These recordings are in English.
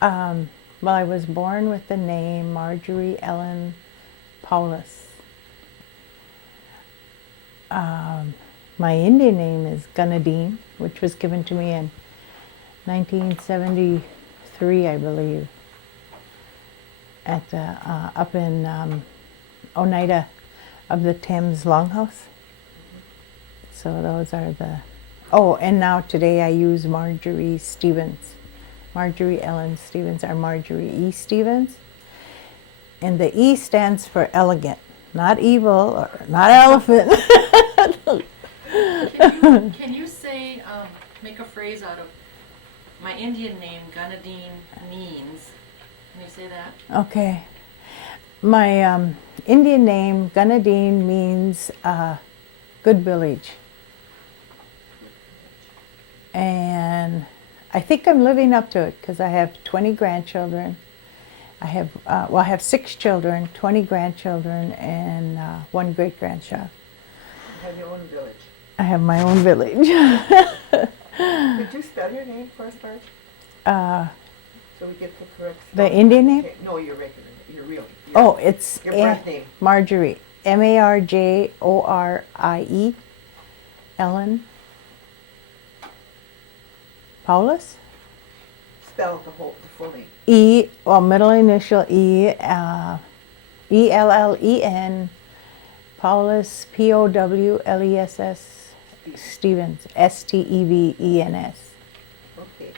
Well, I was born with the name Marjorie Ellen Powless. My Indian name is Gunadine, which was given to me in 1973, I believe, at the, up in Oneida of the Thames Longhouse. So those are the, oh, and now today I use Marjorie Stevens. Marjorie Ellen Stevens, or Marjorie E. Stevens. And the E stands for elegant, not evil, or not elephant. Can you say, make a phrase out of my Indian name, Gunadine, means? Can you say that? Okay. My Indian name, Gunadine, means good village. And I think I'm living up to it because I have 20 grandchildren. I have, well, I have 6 children, 20 grandchildren, and 1 great-grandchild. You have your own village. I have my own village. Could you spell your name for us, Marge? So we get the correct spelling. The Indian name? Okay. No, your regular, your real. Oh, it's your birth name. Marjorie. Marjorie. Ellen. Powless. Spell the full name. E, well, middle initial E, Ellen, Powless, Powless, Stevens, Stevens. Okay.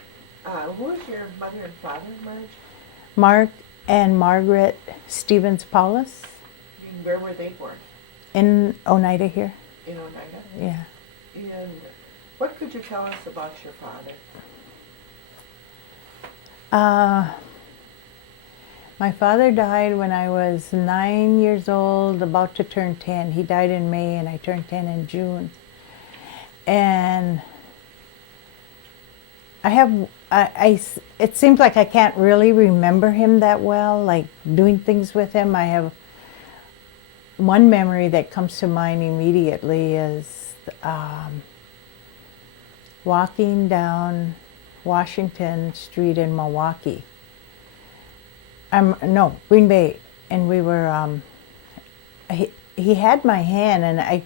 Who is your mother and father, Marge? Mark and Margaret Stevens Powless. And where were they born? In Oneida here. In Oneida? Yeah. And what could you tell us about your father? My father died when I was 9 years old, about to turn 10. He died in May and I turned 10 in June. And it seems like I can't really remember him that well, like doing things with him. I have one memory that comes to mind immediately is walking down Washington Street in Milwaukee. No, Green Bay, and we were, he had my hand, and I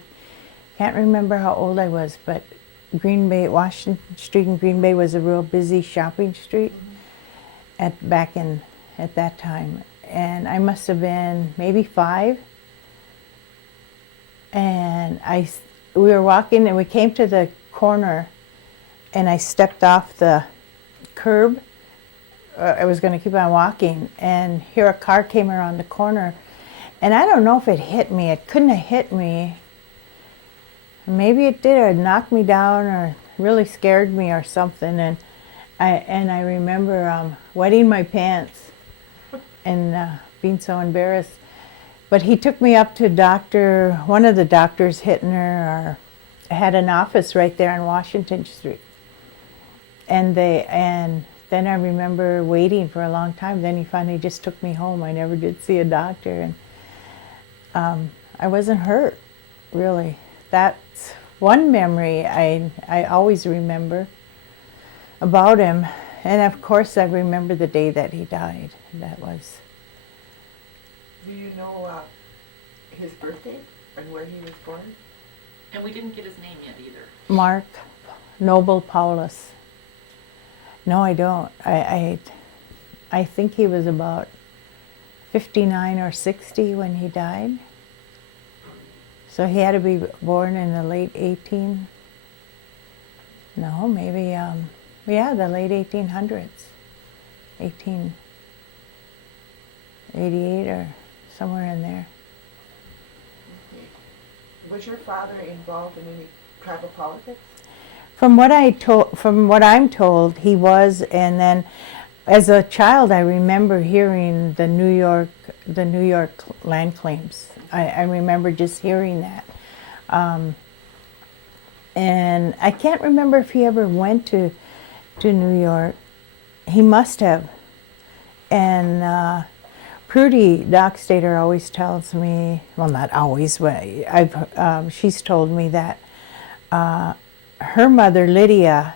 can't remember how old I was, but Green Bay, Washington Street in Green Bay was a real busy shopping street at that time, and I must have been maybe 5, and we were walking, and we came to the corner, and I stepped off the curb. I was going to keep on walking, and here a car came around the corner, and I don't know if it hit me. It couldn't have hit me. Maybe it did, or it knocked me down, or really scared me, or something. And I remember wetting my pants and being so embarrassed. But he took me up to one of the doctors, Hittner, had an office right there on Washington Street, and then I remember waiting for a long time. Then he finally just took me home. I never did see a doctor, and I wasn't hurt, really. That's one memory I always remember about him. And of course, I remember the day that he died. That was. Do you know his birthday and where he was born? And we didn't get his name yet either. Mark Noble Powless. No, I don't. I think he was about 59 or 60 when he died. So he had to be born in the late the late 1800s. 1888 or somewhere in there. Okay. Was your father involved in any tribal politics? From what I'm told, he was, and then as a child, I remember hearing the New York land claims. I remember just hearing that, and I can't remember if he ever went to New York. He must have, and Prudy Dockstader always tells me, well, not always, but she's told me that. Her mother, Lydia,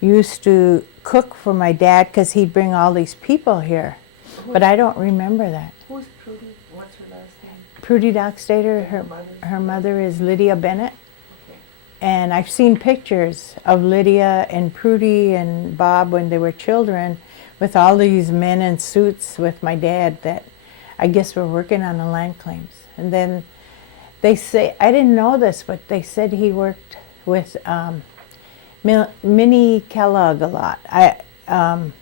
used to cook for my dad because he'd bring all these people here. But I don't remember that. Who's Prudy? What's her last name? Prudy Dockstader, her mother is Lydia Bennett. Okay. And I've seen pictures of Lydia and Prudy and Bob when they were children with all these men in suits with my dad that I guess were working on the land claims. And then they say, I didn't know this, but they said he worked with Minnie Kellogg a lot on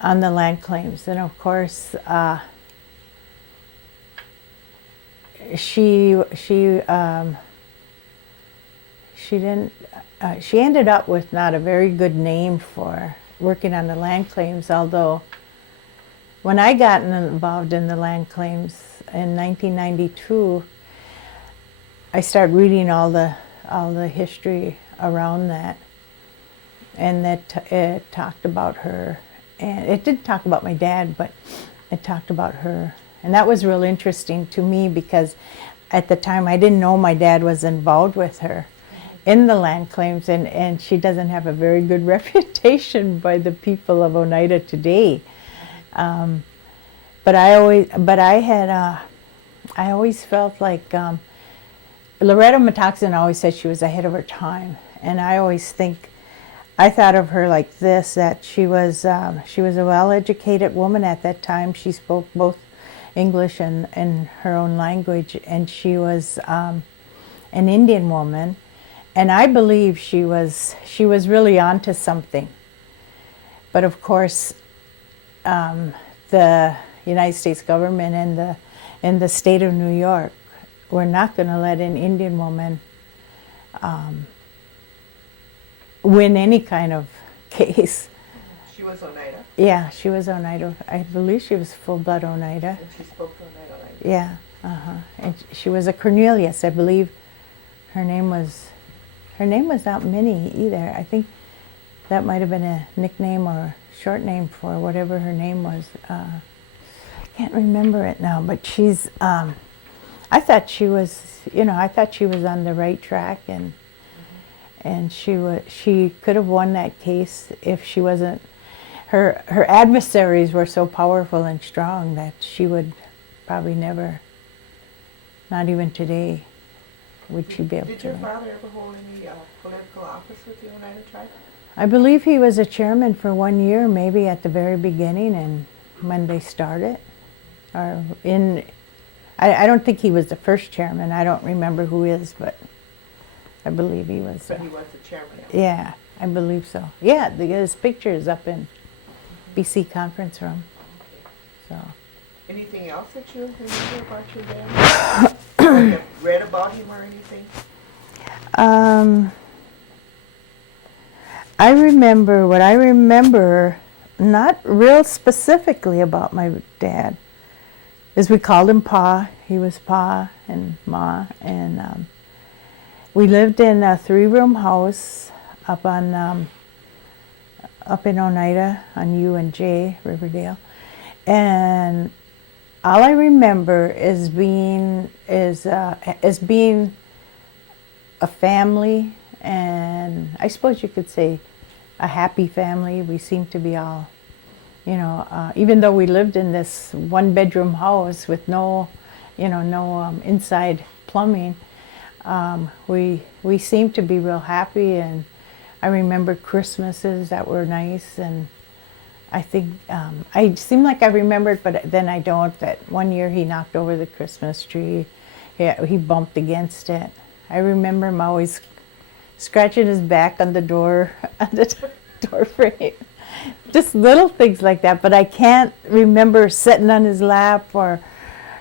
the land claims. And of course, she ended up with not a very good name for working on the land claims, although when I got involved in the land claims in 1992, I started reading all the history around that, and that it talked about her, and it didn't talk about my dad, but it talked about her, and that was real interesting to me because at the time I didn't know my dad was involved with her in the land claims, and she doesn't have a very good reputation by the people of Oneida today. But I always felt like Loretta Metaxen always said she was ahead of her time, and I thought of her like this, that she was a well-educated woman at that time. She spoke both English and her own language, and she was an Indian woman. And I believe she was really onto something. But of course, the United States government and the state of New York were not going to let an Indian woman win any kind of case. She was Oneida? Yeah, she was Oneida. I believe she was full-blood Oneida. And she spoke Oneida language? Yeah, and she was a Cornelius. I believe her name was not Minnie either. I think that might have been a nickname or short name for whatever her name was. I can't remember it now, but she's, I thought she was on the right track, and she could have won that case if she wasn't, her adversaries were so powerful and strong that she would probably never, not even today, would she be able to. Did your father ever hold any political office with the Oneida tribe? I believe he was a chairman for 1 year, maybe at the very beginning and when they started. I don't think he was the first chairman. I don't remember who is, but I believe he was. But he was the chairman. Yeah, I believe so. Yeah, there's pictures up in BC conference room. So. Anything else that you remember about your dad? Or you read about him or anything? I remember, not real specifically about my dad, is we called him Pa. He was Pa and Ma, and we lived in a 3-room house up in Oneida on U and J, Riverdale, and all I remember is being a family, and I suppose you could say a happy family. We seemed to be all, even though we lived in this 1-bedroom house with no inside plumbing, we seemed to be real happy. And I remember Christmases that were nice, and I think I seem like I remembered, but then I don't. That one year he knocked over the Christmas tree. He bumped against it. I remember him always scratching his back on the door frame. Just little things like that. But I can't remember sitting on his lap or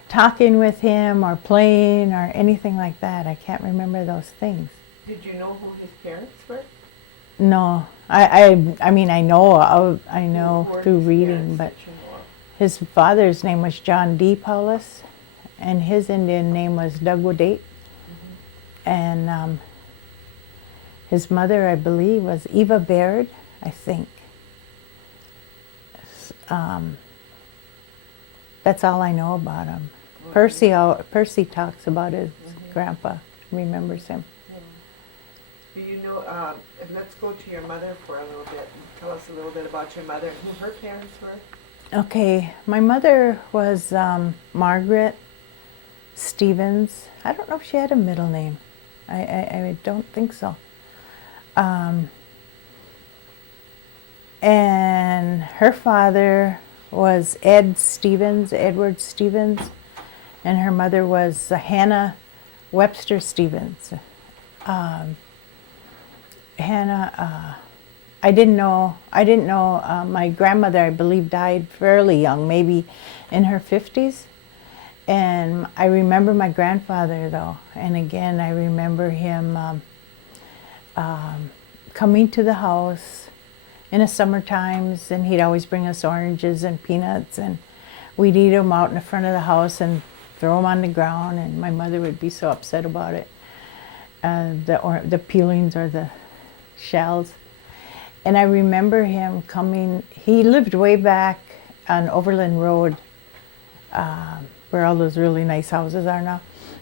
talking with him or playing or anything like that. I can't remember those things. Did you know who his parents were? No. I mean, I know through reading, but his father's name was John D. Powless, and his Indian name was Doug Woodate, and his mother, I believe, was Eva Baird, I think. That's all I know about him. Percy talks about his grandpa, remembers him. Do you know, let's go to your mother for a little bit. Tell us a little bit about your mother and who her parents were. Okay, my mother was Margaret Stevens. I don't know if she had a middle name. I don't think so. And her father was Edward Stevens, and her mother was Hannah Webster Stevens. Hannah, I didn't know. My grandmother, I believe, died fairly young, maybe in her 50s. And I remember my grandfather, though. And again, I remember him coming to the house in the summer times, and he'd always bring us oranges and peanuts, and we'd eat them out in the front of the house and throw them on the ground, and my mother would be so upset about it, the peelings or the shells. And I remember him coming. He lived way back on Overland Road, where all those really nice houses are now.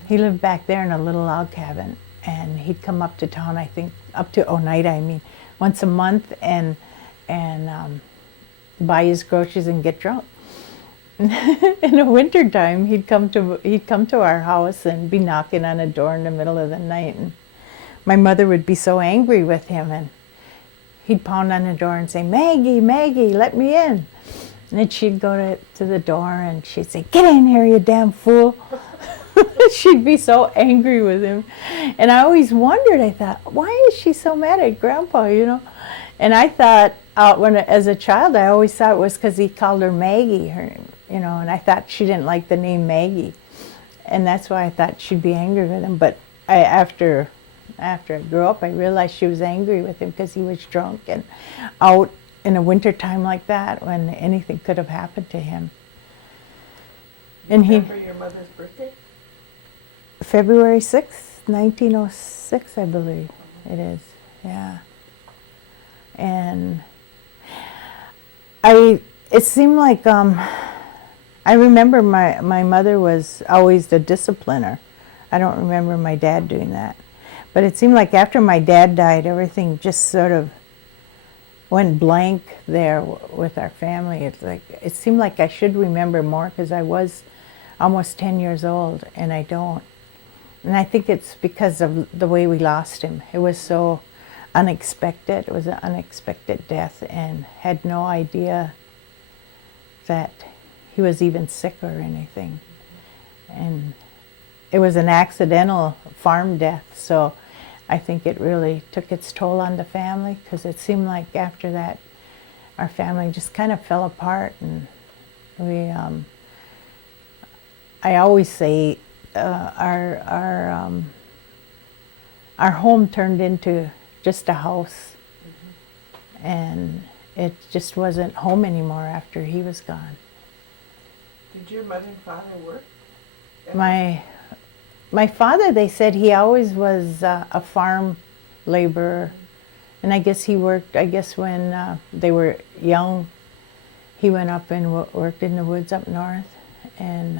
He lived back there in a little log cabin, and he'd come up to town, I think, up to Oneida, once a month, and buy his groceries and get drunk. In the wintertime, he'd come to our house and be knocking on a door in the middle of the night, and my mother would be so angry with him, and he'd pound on the door and say, "Maggie, Maggie, let me in." And then she'd go to the door and she'd say, "Get in here, you damn fool." She'd be so angry with him. And I always wondered, I thought, why is she so mad at Grandpa, And I thought, as a child, I always thought it was because he called her Maggie, and I thought she didn't like the name Maggie. And that's why I thought she'd be angry with him. But after I grew up, I realized she was angry with him because he was drunk and out in a winter time like that when anything could have happened to him. And Remember your mother's birthday? February 6th, 1906, I believe it is, yeah. And it seemed like, I remember my mother was always the discipliner. I don't remember my dad doing that. But it seemed like after my dad died, everything just sort of went blank there with our family. It seemed like I should remember more because I was almost 10 years old, and I don't. And I think it's because of the way we lost him. It was so unexpected. It was an unexpected death, and had no idea that he was even sick or anything. And it was an accidental farm death, so I think it really took its toll on the family, because it seemed like after that our family just kind of fell apart. And we, I always say our home turned into just a house, and it just wasn't home anymore after he was gone. Did your mother and father work? My father, they said he always was a farm laborer, and I guess he worked, when they were young, he went up and worked in the woods up north. And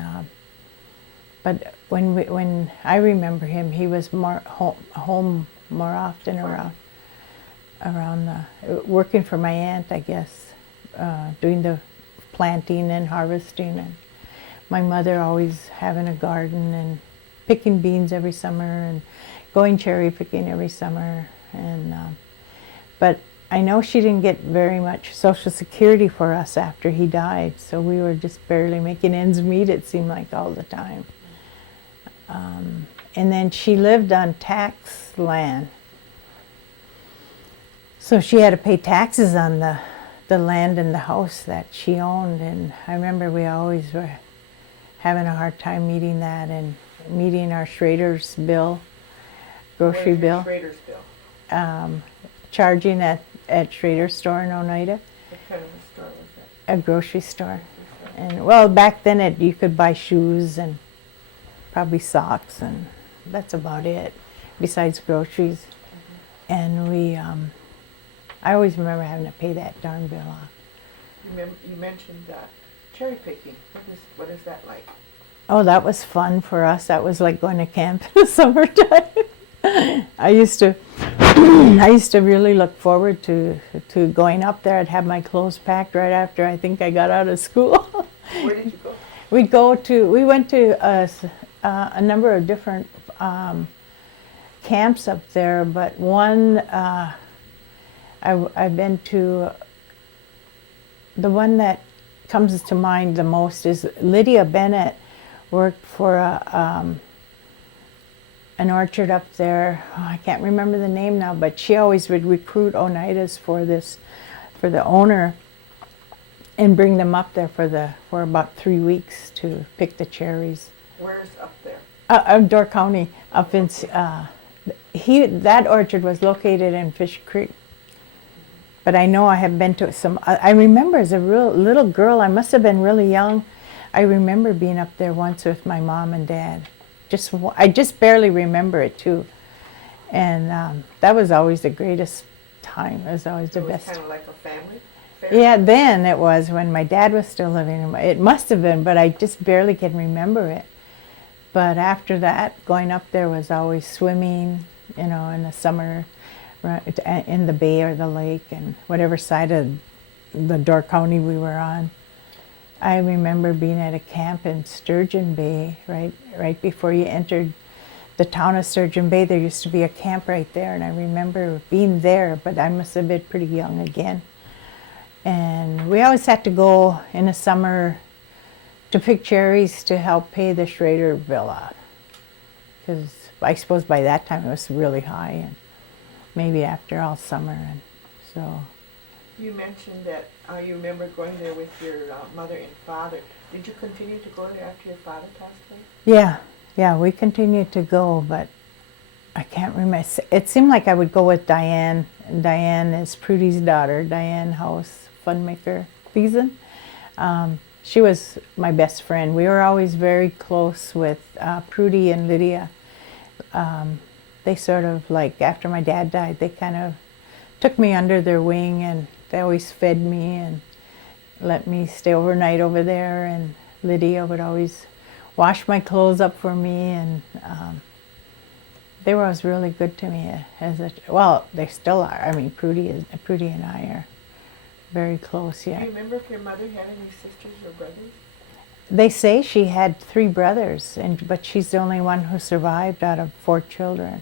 but when I remember him, he was more home more often, around working for my aunt, I guess, doing the planting and harvesting, and my mother always having a garden and picking beans every summer and going cherry picking every summer. And but I know she didn't get very much Social Security for us after he died, so we were just barely making ends meet, it seemed like, all the time. And then she lived on tax land, so she had to pay taxes on the land and the house that she owned. And I remember we always were having a hard time meeting that, and meeting our Schrader's bill, grocery bill. Schrader's bill. Charging at Schrader's store in Oneida. What kind of a store was that? A grocery store. And well, back then you could buy shoes and probably socks, and that's about it, besides groceries. And I always remember having to pay that darn bill off. You mentioned cherry picking. What is that like? Oh, that was fun for us. That was like going to camp in the summertime. I used to I used to really look forward to going up there. I'd have my clothes packed right after I think I got out of school. Where did you go? We went to a number of different camps up there, but one I've been to. The one that comes to mind the most is Lydia Bennett worked for an orchard up there. Oh, I can't remember the name now, but she always would recruit Oneidas for the owner, and bring them up there for about 3 weeks to pick the cherries. Where's up there? Door County, up in that orchard was located in Fish Creek. But I know I have been to some. I remember as a real little girl, I must have been really young. I remember being up there once with my mom and dad. I just barely remember it too, and that was always the greatest time. It was always the best. It was kind of like a family fair? Yeah, then it was when my dad was still living. It must have been, but I just barely can remember it. But after that, going up there was always swimming, in the summer, right, in the bay or the lake, and whatever side of the Door County we were on. I remember being at a camp in Sturgeon Bay, right before you entered the town of Sturgeon Bay. There used to be a camp right there, and I remember being there, but I must have been pretty young again. And we always had to go in the summer to pick cherries to help pay the Schrader bill off, because I suppose by that time it was really high, and maybe after all summer, and so. You mentioned that you remember going there with your mother and father. Did you continue to go there after your father passed away? Yeah, we continued to go, but I can't remember. It seemed like I would go with Diane. Diane is Prudy's daughter, Diane House, Funmaker Beeson. She was my best friend. We were always very close with Prudy and Lydia. They sort of, like, after my dad died, they kind of took me under their wing, and they always fed me and let me stay overnight over there, and Lydia would always wash my clothes up for me, and they were always really good to me. Well, they still are. I mean, Prudy and I are very close, yeah. Do you remember if your mother had any sisters or brothers? They say she had 3 brothers, but she's the only one who survived out of 4 children.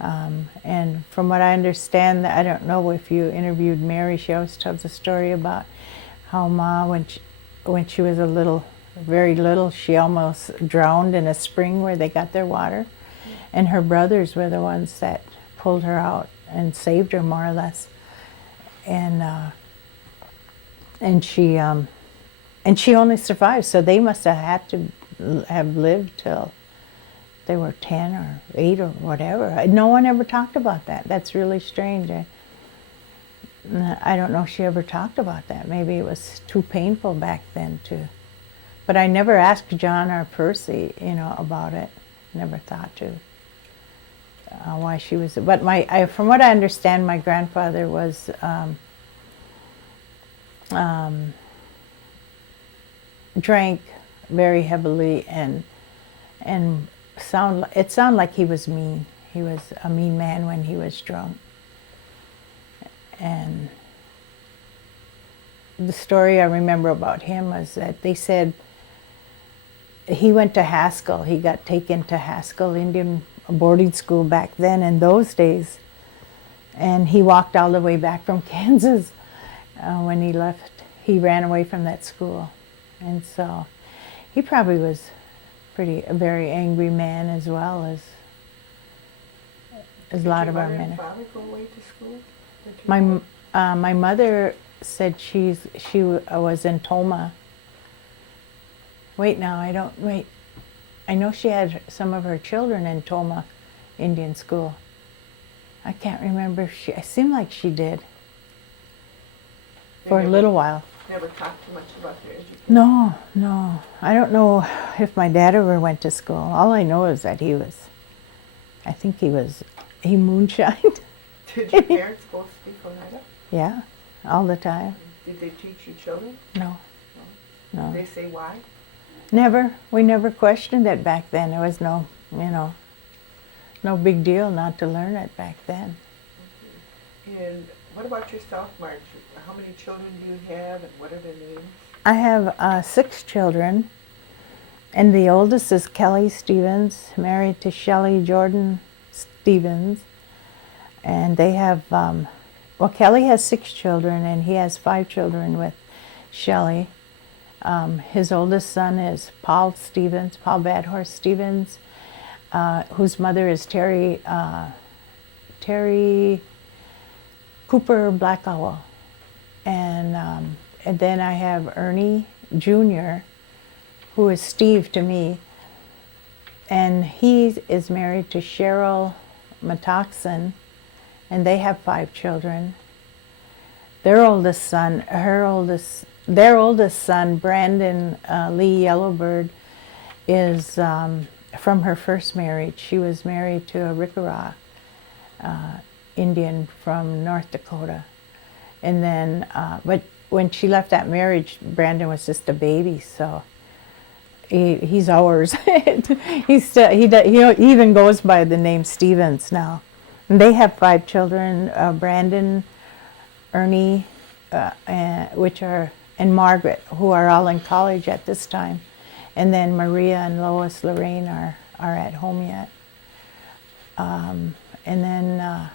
And from what I understand, I don't know if you interviewed Mary, she always tells a story about how Ma, when she was very little, she almost drowned in a spring where they got their water. And her brothers were the ones that pulled her out and saved her, more or less. And she only survived, so they must have had to have lived till they were 10 or 8 or whatever. No one ever talked about that. That's really strange. I don't know if she ever talked about that. Maybe it was too painful back then but I never asked John or Percy, about it. Never thought to. Why she was, but from what I understand, my grandfather was drank very heavily, and it sounded like he was mean. He was a mean man when he was drunk. And the story I remember about him was that they said he went to Haskell. He got taken to Haskell Indian boarding school back then in those days. And he walked all the way back from Kansas when he left. He ran away from that school. And so he probably was a very angry man, as well as a lot of our men. Did your mother and father go away to school? My mother said she was in Toma. Wait, I know she had some of her children in Toma Indian School. I can't remember if it seemed like she did. For a little while. Never talked too much about their education? No. I don't know if my dad ever went to school. All I know is that he moonshined. Did your parents both speak Oneida? Yeah, all the time. Did they teach you children? No. Did they say why? Never. We never questioned it back then. There was no big deal not to learn it back then. And what about yourself, Marjorie? How many children do you have, and what are their names? I have 6 children, and the oldest is Kelly Stevens, married to Shelley Jordan Stevens. And they have, well, Kelly has 6 children, and he has 5 children with Shelley. His oldest son is Paul Stevens, Paul Badhorse Stevens, whose mother is Terry Cooper Black Owl. And then I have Ernie Jr., who is Steve to me, and he is married to Cheryl Matoxen, and they have 5 children. Their oldest son, their oldest son, Brandon Lee Yellowbird, is from her first marriage. She was married to a Rickarah Indian from North Dakota. And then, but when she left that marriage, Brandon was just a baby, so he's ours. He even goes by the name Stevens now. And they have 5 children, Brandon, Ernie, and Margaret, who are all in college at this time. And then Maria and Lois Lorraine are at home yet. And then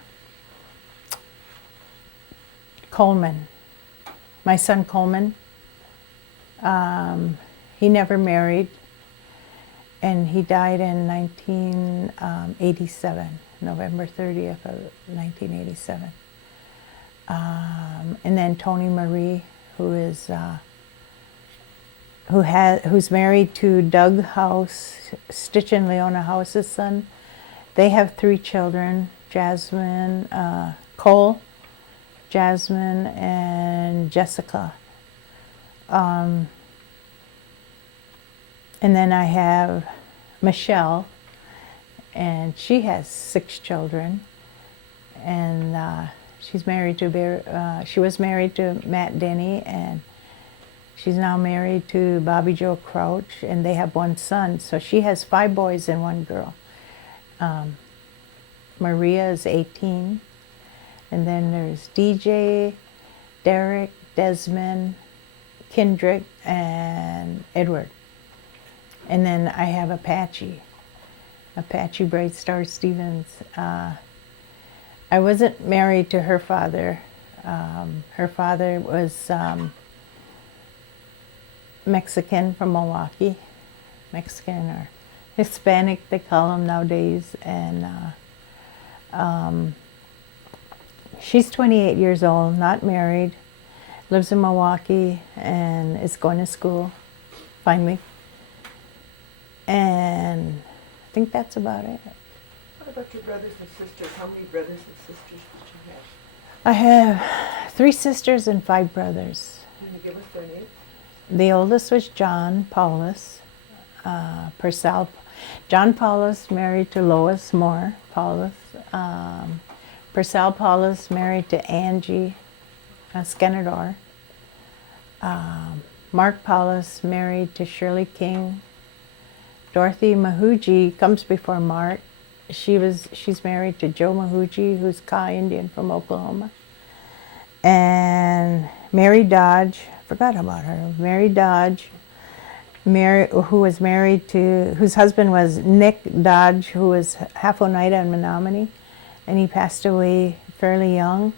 Coleman, my son Coleman, he never married, and he died in 1987, November 30th of 1987. And then Tony Marie, who's married to Doug House, Stitch and Leona House's son. They have 3 children: Jasmine, Cole, Jasmine, and Jessica. And then I have Michelle, and she has 6 children, and she's married to she was married to Matt Denny, and she's now married to Bobby Joe Crouch, and they have 1 son. So she has 5 boys and 1 girl. Maria is 18, and then there's DJ, Derek, Desmond, Kendrick, and Edward. And then I have Apache Bright Star Stevens. I wasn't married to her father. Her father was Mexican from Milwaukee, Mexican or Hispanic, they call them nowadays. And she's 28 years old, not married, lives in Milwaukee, and is going to school, finally. And I think that's about it. What about your brothers and sisters? How many brothers and sisters did you have? I have 3 sisters and 5 brothers. Can you give us their names? The oldest was John Powless, John Powless married to Lois Moore Powless. Purcell Powless married to Angie Skenador. Mark Powless married to Shirley King. Dorothy Mahuji comes before Mark. She's married to Joe Mahuji, who's Ka Indian from Oklahoma. And Mary Dodge, forgot about her. Mary Dodge, whose husband was Nick Dodge, who was half Oneida and Menominee, and he passed away fairly young.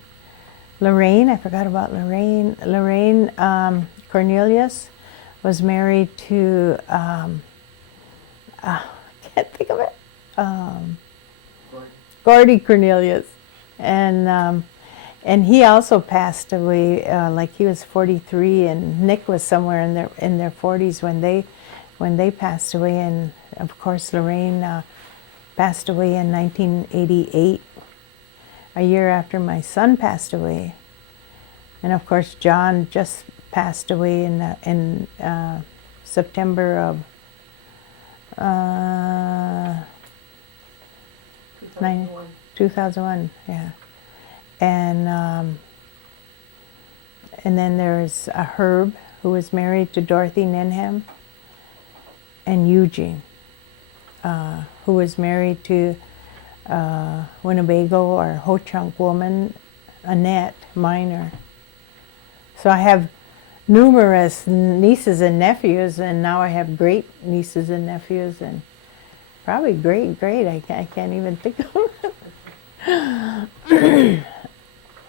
Lorraine, I forgot about Lorraine. Lorraine Cornelius was married to, I can't think of it, Gordy Cornelius. And he also passed away, like he was 43, and Nick was somewhere in their 40s when they passed away. And of course, Lorraine passed away in 1988, a year after my son passed away. And of course, John just passed away in September of 2001, yeah. And then there's a Herb, who was married to Dorothy Nenham, and Eugene, who was married to Winnebago or Ho Chunk woman, Annette Minor. So I have numerous nieces and nephews, and now I have great nieces and nephews, and probably great. I can't even think of them.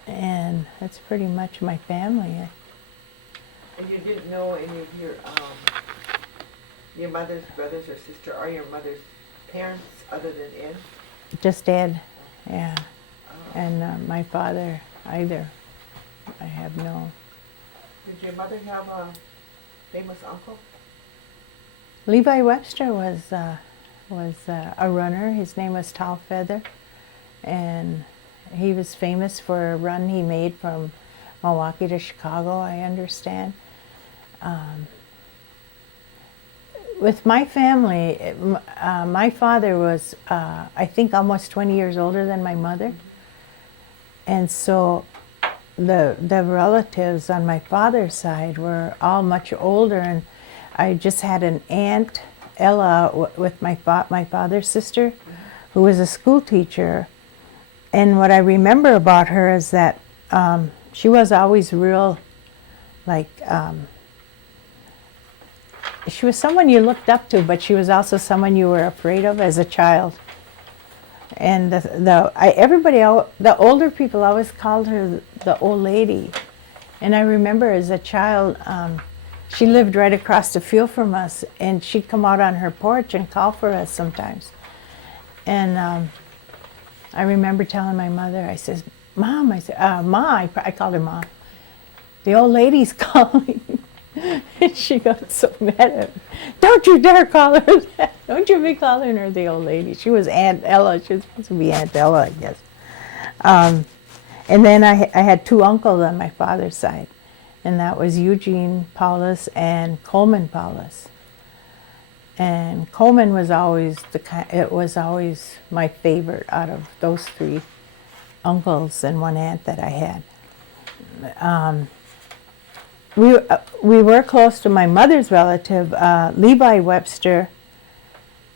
And that's pretty much my family. And you didn't know any of your mother's brothers or sister or your mother's parents other than Ed? Just Ed, yeah. And my father either. I have no. Did your mother have a famous uncle? Levi Webster was a runner. His name was Tall Feather, and he was famous for a run he made from Milwaukee to Chicago, I understand. With my family, my father was, I think, almost 20 years older than my mother. And so the relatives on my father's side were all much older. And I just had an aunt, Ella, with my father's sister, who was a school teacher. And what I remember about her is that she was always real, like, she was someone you looked up to, but she was also someone you were afraid of as a child. And the older people always called her the old lady. And I remember as a child, she lived right across the field from us, and she'd come out on her porch and call for us sometimes. And I remember telling my mother, I says, Mom, Ma, I called her Mom, the old lady's calling. And she got so mad at me. Don't you dare call her that. Don't you be calling her the old lady. She was Aunt Ella. She was supposed to be Aunt Ella, I guess. And then I had two uncles on my father's side. And that was Eugene Powless and Coleman Powless. And Coleman was always always my favorite out of those three uncles and one aunt that I had. We were close to my mother's relative, Levi Webster.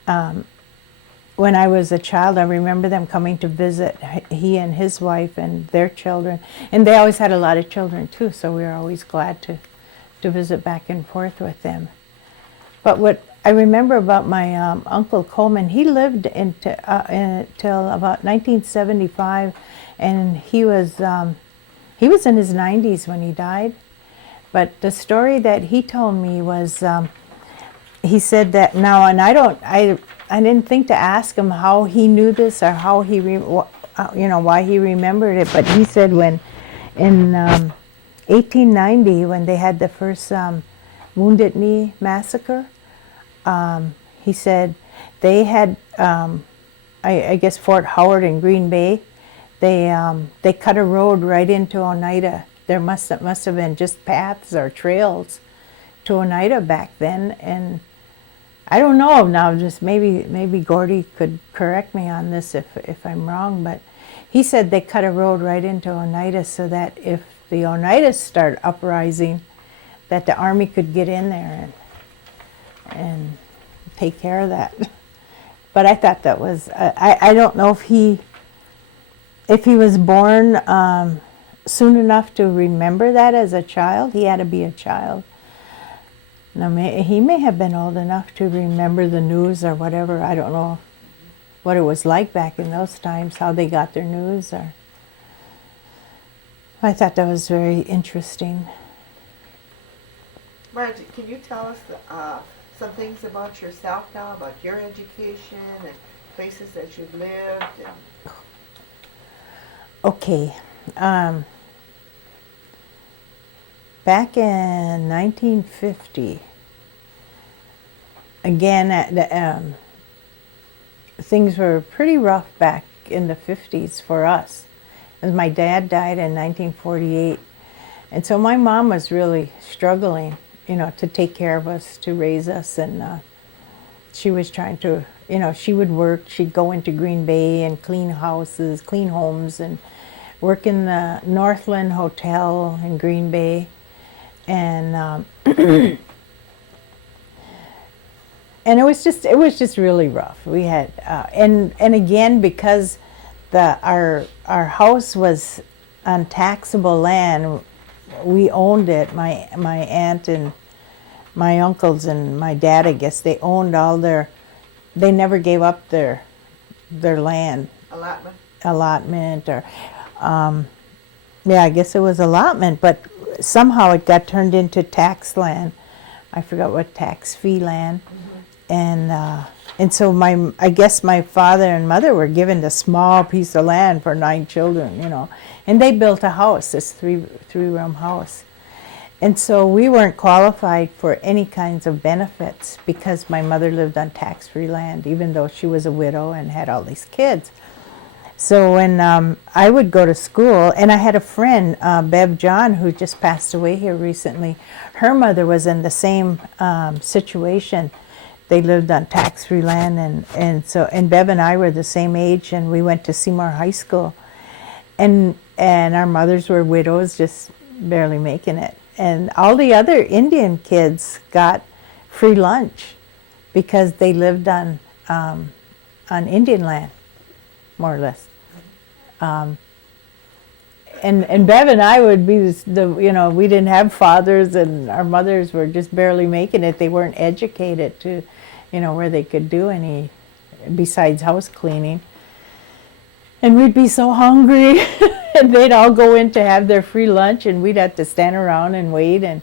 When I was a child, I remember them coming to visit, he and his wife and their children. And they always had a lot of children too, so we were always glad to visit back and forth with them. But what I remember about my Uncle Coleman, he lived until about 1975, and he was in his 90s when he died. But the story that he told me was, he said that now, and I didn't think to ask him how he knew this or how he, why he remembered it. But he said when in 1890, when they had the first Wounded Knee massacre, he said they had, I guess Fort Howard and Green Bay, they cut a road right into Oneida. There must have been just paths or trails to Oneida back then, and I don't know now. Just maybe Gordy could correct me on this if I'm wrong, but he said they cut a road right into Oneida so that if the Oneidas start uprising, that the army could get in there and take care of that. But I thought that was I don't know if he was born soon enough to remember that as a child. He had to be a child. Now, he may have been old enough to remember the news or whatever. I don't know what it was like back in those times, how they got their news. Or I thought that was very interesting. Marjorie, can you tell us some things about yourself now, about your education and places that you've lived? Okay. Back in 1950, again, things were pretty rough back in the 50s for us. As my dad died in 1948, and so my mom was really struggling, to take care of us, to raise us, and she was trying to, she would work. She'd go into Green Bay and clean houses, clean homes, and work in the Northland Hotel in Green Bay. And and it was just really rough. We had and again, because our house was on taxable land. We owned it. My aunt and my uncles and my dad, I guess, they owned all their. They never gave up their land Allotment? or yeah, I guess it was allotment, but somehow it got turned into tax land. I forgot what tax fee land. And so I guess my father and mother were given a small piece of land for 9 children, and they built a house, this three-room house. And so we weren't qualified for any kinds of benefits because my mother lived on tax-free land, even though she was a widow and had all these kids. So when I would go to school, and I had a friend, Bev John, who just passed away here recently. Her mother was in the same situation. They lived on tax-free land, and Bev and I were the same age, and we went to Seymour High School. And our mothers were widows, just barely making it. And all the other Indian kids got free lunch because they lived on Indian land, more or less. And Bev and I would be we didn't have fathers, and our mothers were just barely making it. They weren't educated to, where they could do any besides house cleaning. And we'd be so hungry, and they'd all go in to have their free lunch, and we'd have to stand around and wait. And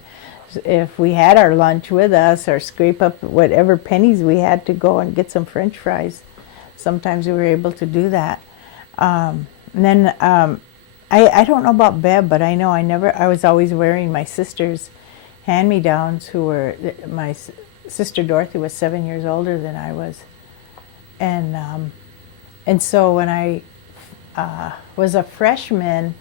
if we had our lunch with us, or scrape up whatever pennies we had to go and get some French fries, sometimes we were able to do that. And then I don't know about Bev, but I know I was always wearing my sister's hand-me-downs, my sister Dorothy was 7 years older than I was. And so when I was a freshman,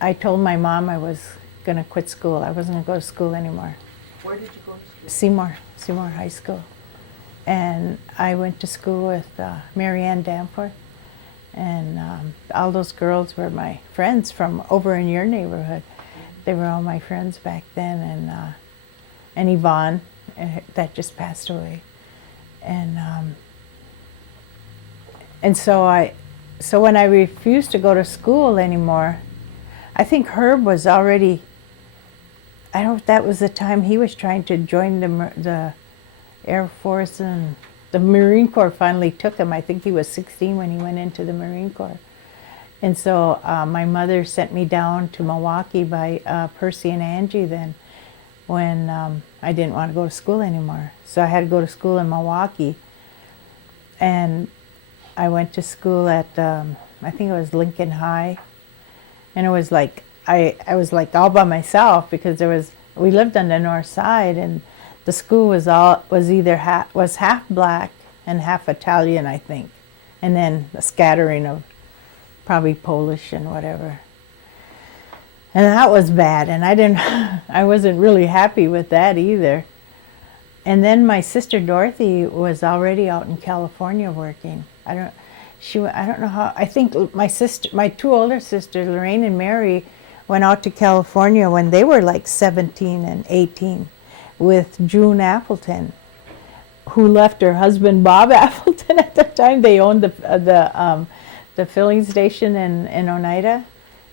I told my mom I was going to quit school. I wasn't going to go to school anymore. Where did you go to school? Seymour High School. And I went to school with Mary Ann Danforth. And all those girls were my friends from over in your neighborhood. They were all my friends back then. And Yvonne, that just passed away. And so when I refused to go to school anymore, I think Herb was already, I don't know if that was the time he was trying to join the Air Force, and the Marine Corps finally took him. I think he was 16 when he went into the Marine Corps. And so my mother sent me down to Milwaukee by Percy and Angie then, when I didn't want to go to school anymore. So I had to go to school in Milwaukee. And I went to school at, I think it was Lincoln High. And it was like, I was like all by myself, because we lived on the north side, and the school was half black and half Italian, I think. And then a scattering of probably Polish and whatever. And that was bad, and I wasn't really happy with that either. And then my sister Dorothy was already out in California working. I don't know how. I think my 2 older sisters, Lorraine and Mary, went out to California when they were like 17 and 18 with June Appleton, who left her husband Bob Appleton at the time. They owned the filling station in Oneida,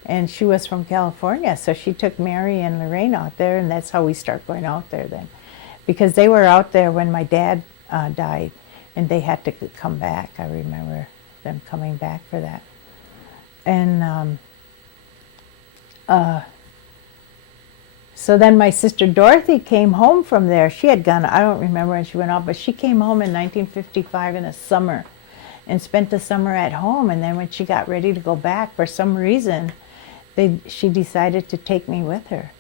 and she was from California, so she took Mary and Lorraine out there, and that's how we start going out there then, because they were out there when my dad died, and they had to come back. I remember them coming back for that. And so then my sister Dorothy came home from there. She had gone, I don't remember when she went out, but she came home in 1955 in the summer and spent the summer at home. And then when she got ready to go back, for some reason, she decided to take me with her.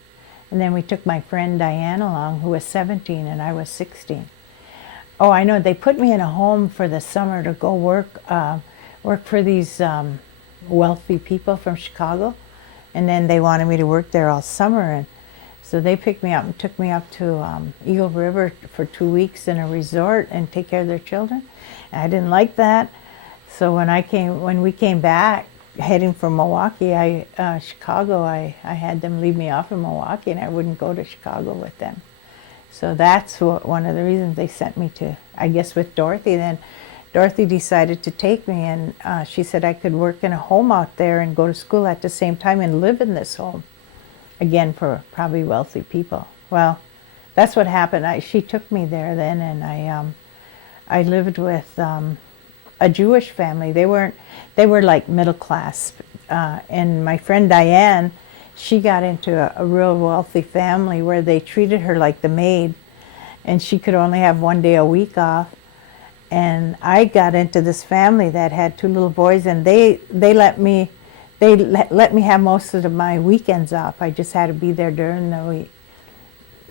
And then we took my friend Diane along, who was 17 and I was 16. Oh, I know, they put me in a home for the summer to go work for these wealthy people from Chicago. And then they wanted me to work there all summer. And so they picked me up and took me up to Eagle River for 2 weeks in a resort and take care of their children. And I didn't like that. So when we came back, heading from Milwaukee, Chicago, I had them leave me off in Milwaukee, and I wouldn't go to Chicago with them. So that's one of the reasons they sent me to, I guess with Dorothy then, Dorothy decided to take me, and she said I could work in a home out there and go to school at the same time and live in this home. Again, for probably wealthy people. Well, that's what happened. She took me there then, and I lived with a Jewish family. They were like middle class, and my friend Diane, she got into a real wealthy family where they treated her like the maid, and she could only have 1 day a week off. And I got into this family that had 2 little boys, and they let me have most of my weekends off. I just had to be there during the week,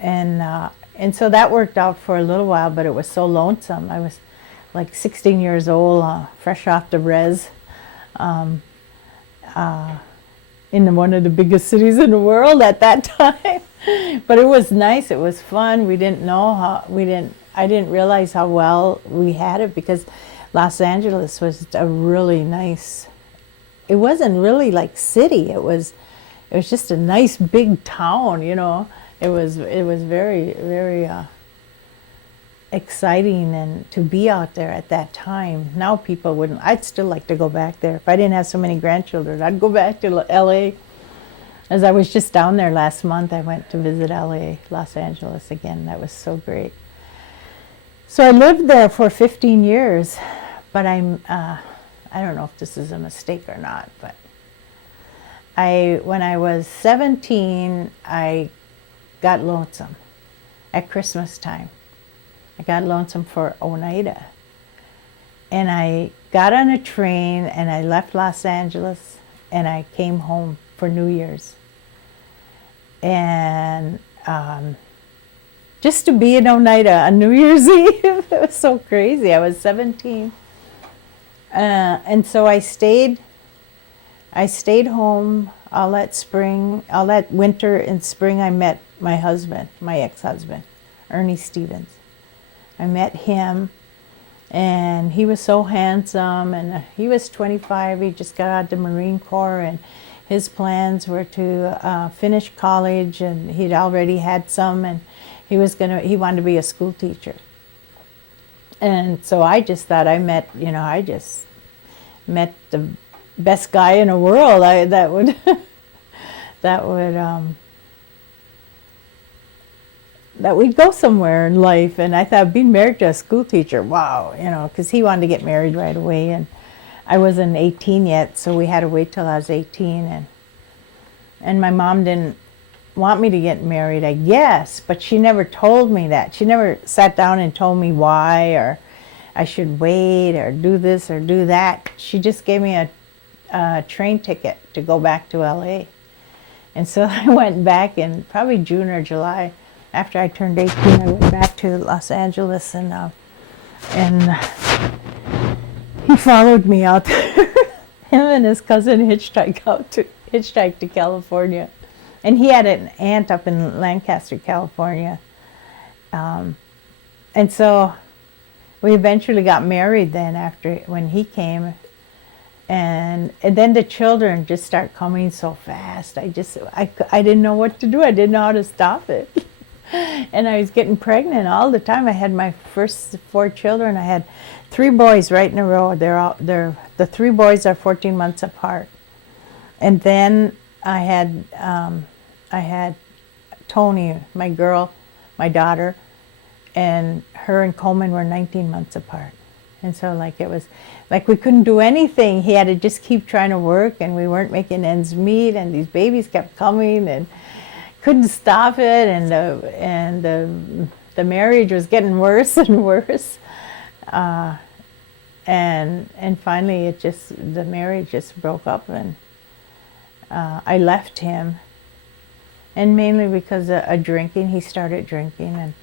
and so that worked out for a little while. But it was so lonesome. I was like 16 years old, fresh off the res, in one of the biggest cities in the world at that time. But it was nice. It was fun. I didn't realize how well we had it, because Los Angeles was a really nice. It wasn't really like city. It was just a nice big town. You know, it was very, very exciting and to be out there at that time. Now people wouldn't. I'd still like to go back there. If I didn't have so many grandchildren, I'd go back to LA. As I was just down there last month, I went to visit LA, Los Angeles again. That was so great. So I lived there for 15 years, but I don't know if this is a mistake or not, but when I was 17, I got lonesome at Christmas time. I got lonesome for Oneida. And I got on a train and I left Los Angeles and I came home for New Year's. And just to be in Oneida on New Year's Eve, it was so crazy. I was 17. And so I stayed home all that winter and spring. I met my husband, my ex-husband, Ernie Stevens. I met him, and he was so handsome, and he was 25. He just got out of the Marine Corps, and his plans were to finish college, and he'd already had some, and he wanted to be a school teacher. And so I just thought I just met the best guy in the world. That we'd go somewhere in life. And I thought, being married to a school teacher, wow, because he wanted to get married right away, and I wasn't 18 yet, so we had to wait till I was 18, and my mom didn't want me to get married, I guess, but she never told me that. She never sat down and told me why, or I should wait, or do this or do that. She just gave me a train ticket to go back to LA. And so I went back in probably June or July. After I turned 18, I went back to Los Angeles, and he followed me out there. Him and his cousin hitchhiked to California. And he had an aunt up in Lancaster, California. And so we eventually got married then when he came. And then the children just start coming so fast. I didn't know what to do. I didn't know how to stop it. And I was getting pregnant all the time. I had my first 4 children. I had 3 boys right in a row. The 3 boys are 14 months apart. And then I had Tony, my girl, my daughter, and her and Coleman were 19 months apart. And so it was like we couldn't do anything. He had to just keep trying to work, and we weren't making ends meet, and these babies kept coming and couldn't stop it, and the marriage was getting worse and worse. And finally the marriage just broke up, and I left him, and mainly because of drinking. He started drinking, and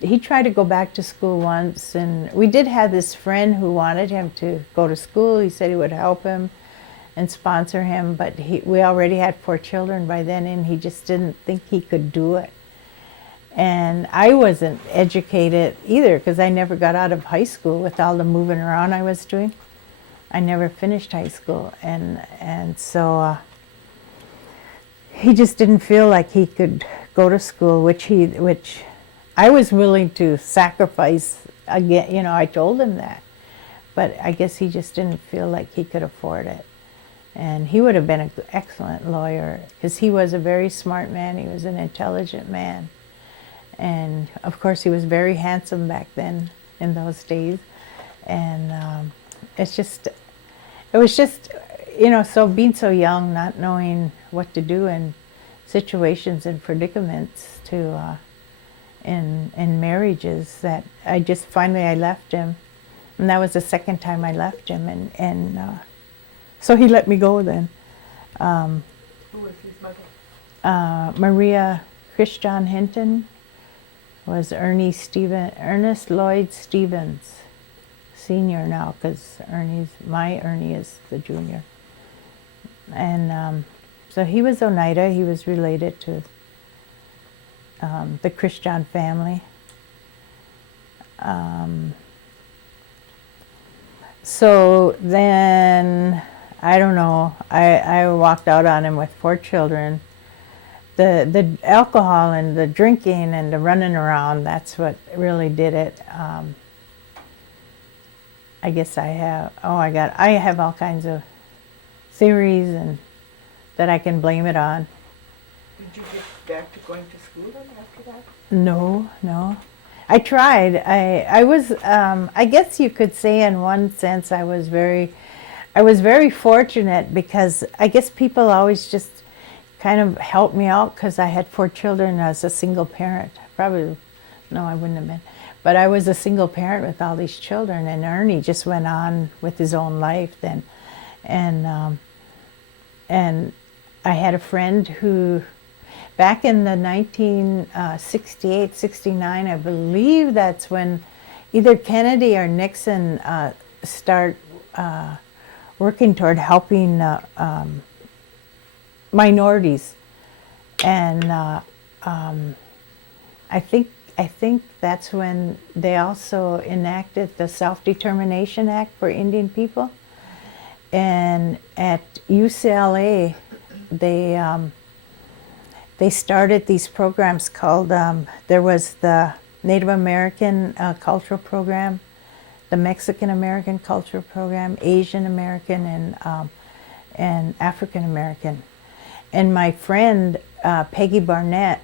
he tried to go back to school once, and we did have this friend who wanted him to go to school. He said he would help him and sponsor him, but we already had 4 children by then, and he just didn't think he could do it. And I wasn't educated either, because I never got out of high school with all the moving around I was doing. I never finished high school, and so he just didn't feel like he could go to school, which I was willing to sacrifice again. I told him that. but I guess he just didn't feel like he could afford it. And he would have been an excellent lawyer because he was a very smart man. He was an intelligent man. And of course, he was very handsome back then in those days. And it was just, so being so young, not knowing what to do in situations and predicaments in marriages, that I just finally I left him. And that was the second time I left him. And so he let me go then. Who was his mother? Maria Christian Hinton was Ernest Lloyd Stevens, senior now, because my Ernie is the junior. And so he was Oneida. He was related to the Christian family. So then, I don't know, I walked out on him with 4 children. The alcohol and the drinking and the running around, that's what really did it. I guess I have all kinds of theories and that I can blame it on. Did you get back to going to school then after that? No. I tried. I was, I guess you could say in one sense I was very fortunate, because I guess people always just kind of helped me out because I had 4 children as a single parent. Probably, no, I wouldn't have been. But I was a single parent with all these children, and Ernie just went on with his own life then. And I had a friend who, back in the 1968, 69, I believe that's when either Kennedy or Nixon start working toward helping minorities. And I think that's when they also enacted the Self-Determination Act for Indian people. And at UCLA, they started these programs called, there was the Native American Cultural Program, the Mexican American Cultural Program, Asian American, and African American. And my friend, Peggy Barnett,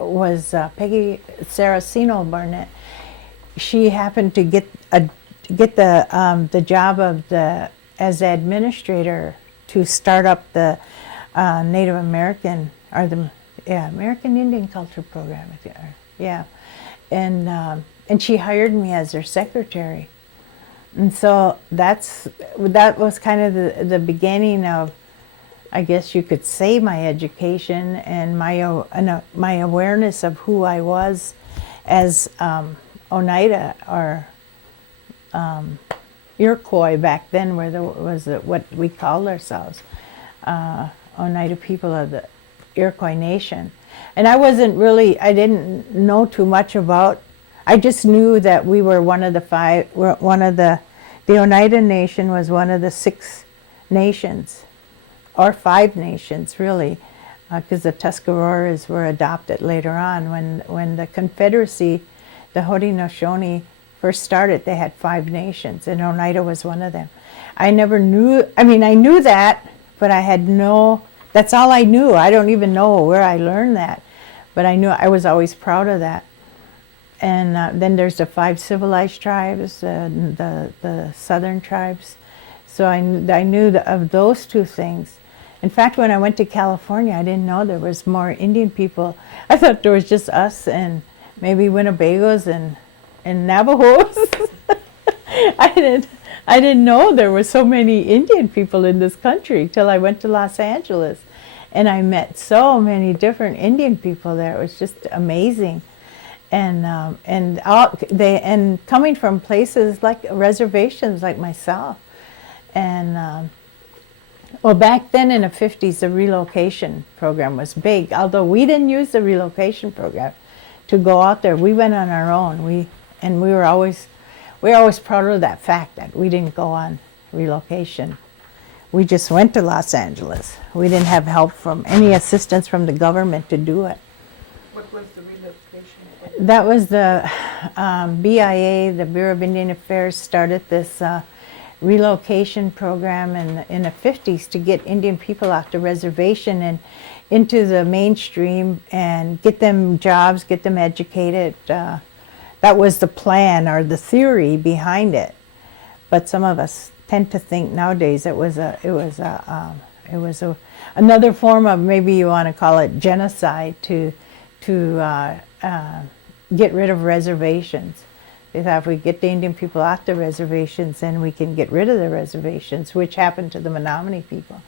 was Peggy Saraceno Barnett. She happened to get the job as administrator to start up the Native American, or the American Indian Culture Program. Yeah, and she hired me as her secretary. And so that was kind of the beginning of, I guess you could say, my education and my awareness of who I was as Oneida, or Iroquois back then, where there was what we called ourselves, Oneida people of the Iroquois Nation. And I didn't know too much about, I just knew that we were one of the Oneida Nation was one of the 6 nations, or 5 nations really, because the Tuscaroras were adopted later on. When the Confederacy, the Haudenosaunee, first started, they had 5 nations, and Oneida was one of them. I knew that, but that's all I knew. I don't even know where I learned that, but I knew I was always proud of that. And then there's the 5 civilized tribes, the southern tribes. So I knew of those 2 things. In fact, when I went to California, I didn't know there was more Indian people. I thought there was just us and maybe Winnebagos and Navajos. I didn't know there were so many Indian people in this country till I went to Los Angeles, and I met so many different Indian people there. It was just amazing, and coming from places like reservations like myself, and well, back then in the 50s, the relocation program was big. Although we didn't use the relocation program to go out there, we went on our own. We were always proud of that fact that we didn't go on relocation. We just went to Los Angeles. We didn't have help from any assistance from the government to do it. What was the relocation? That was the BIA, the Bureau of Indian Affairs, started this relocation program in the 50s to get Indian people off the reservation and into the mainstream and get them jobs, get them educated. That was the plan or the theory behind it. But some of us tend to think nowadays it was another form of, maybe you want to call it genocide, to get rid of reservations. They thought if we get the Indian people off the reservations, then we can get rid of the reservations, which happened to the Menominee people.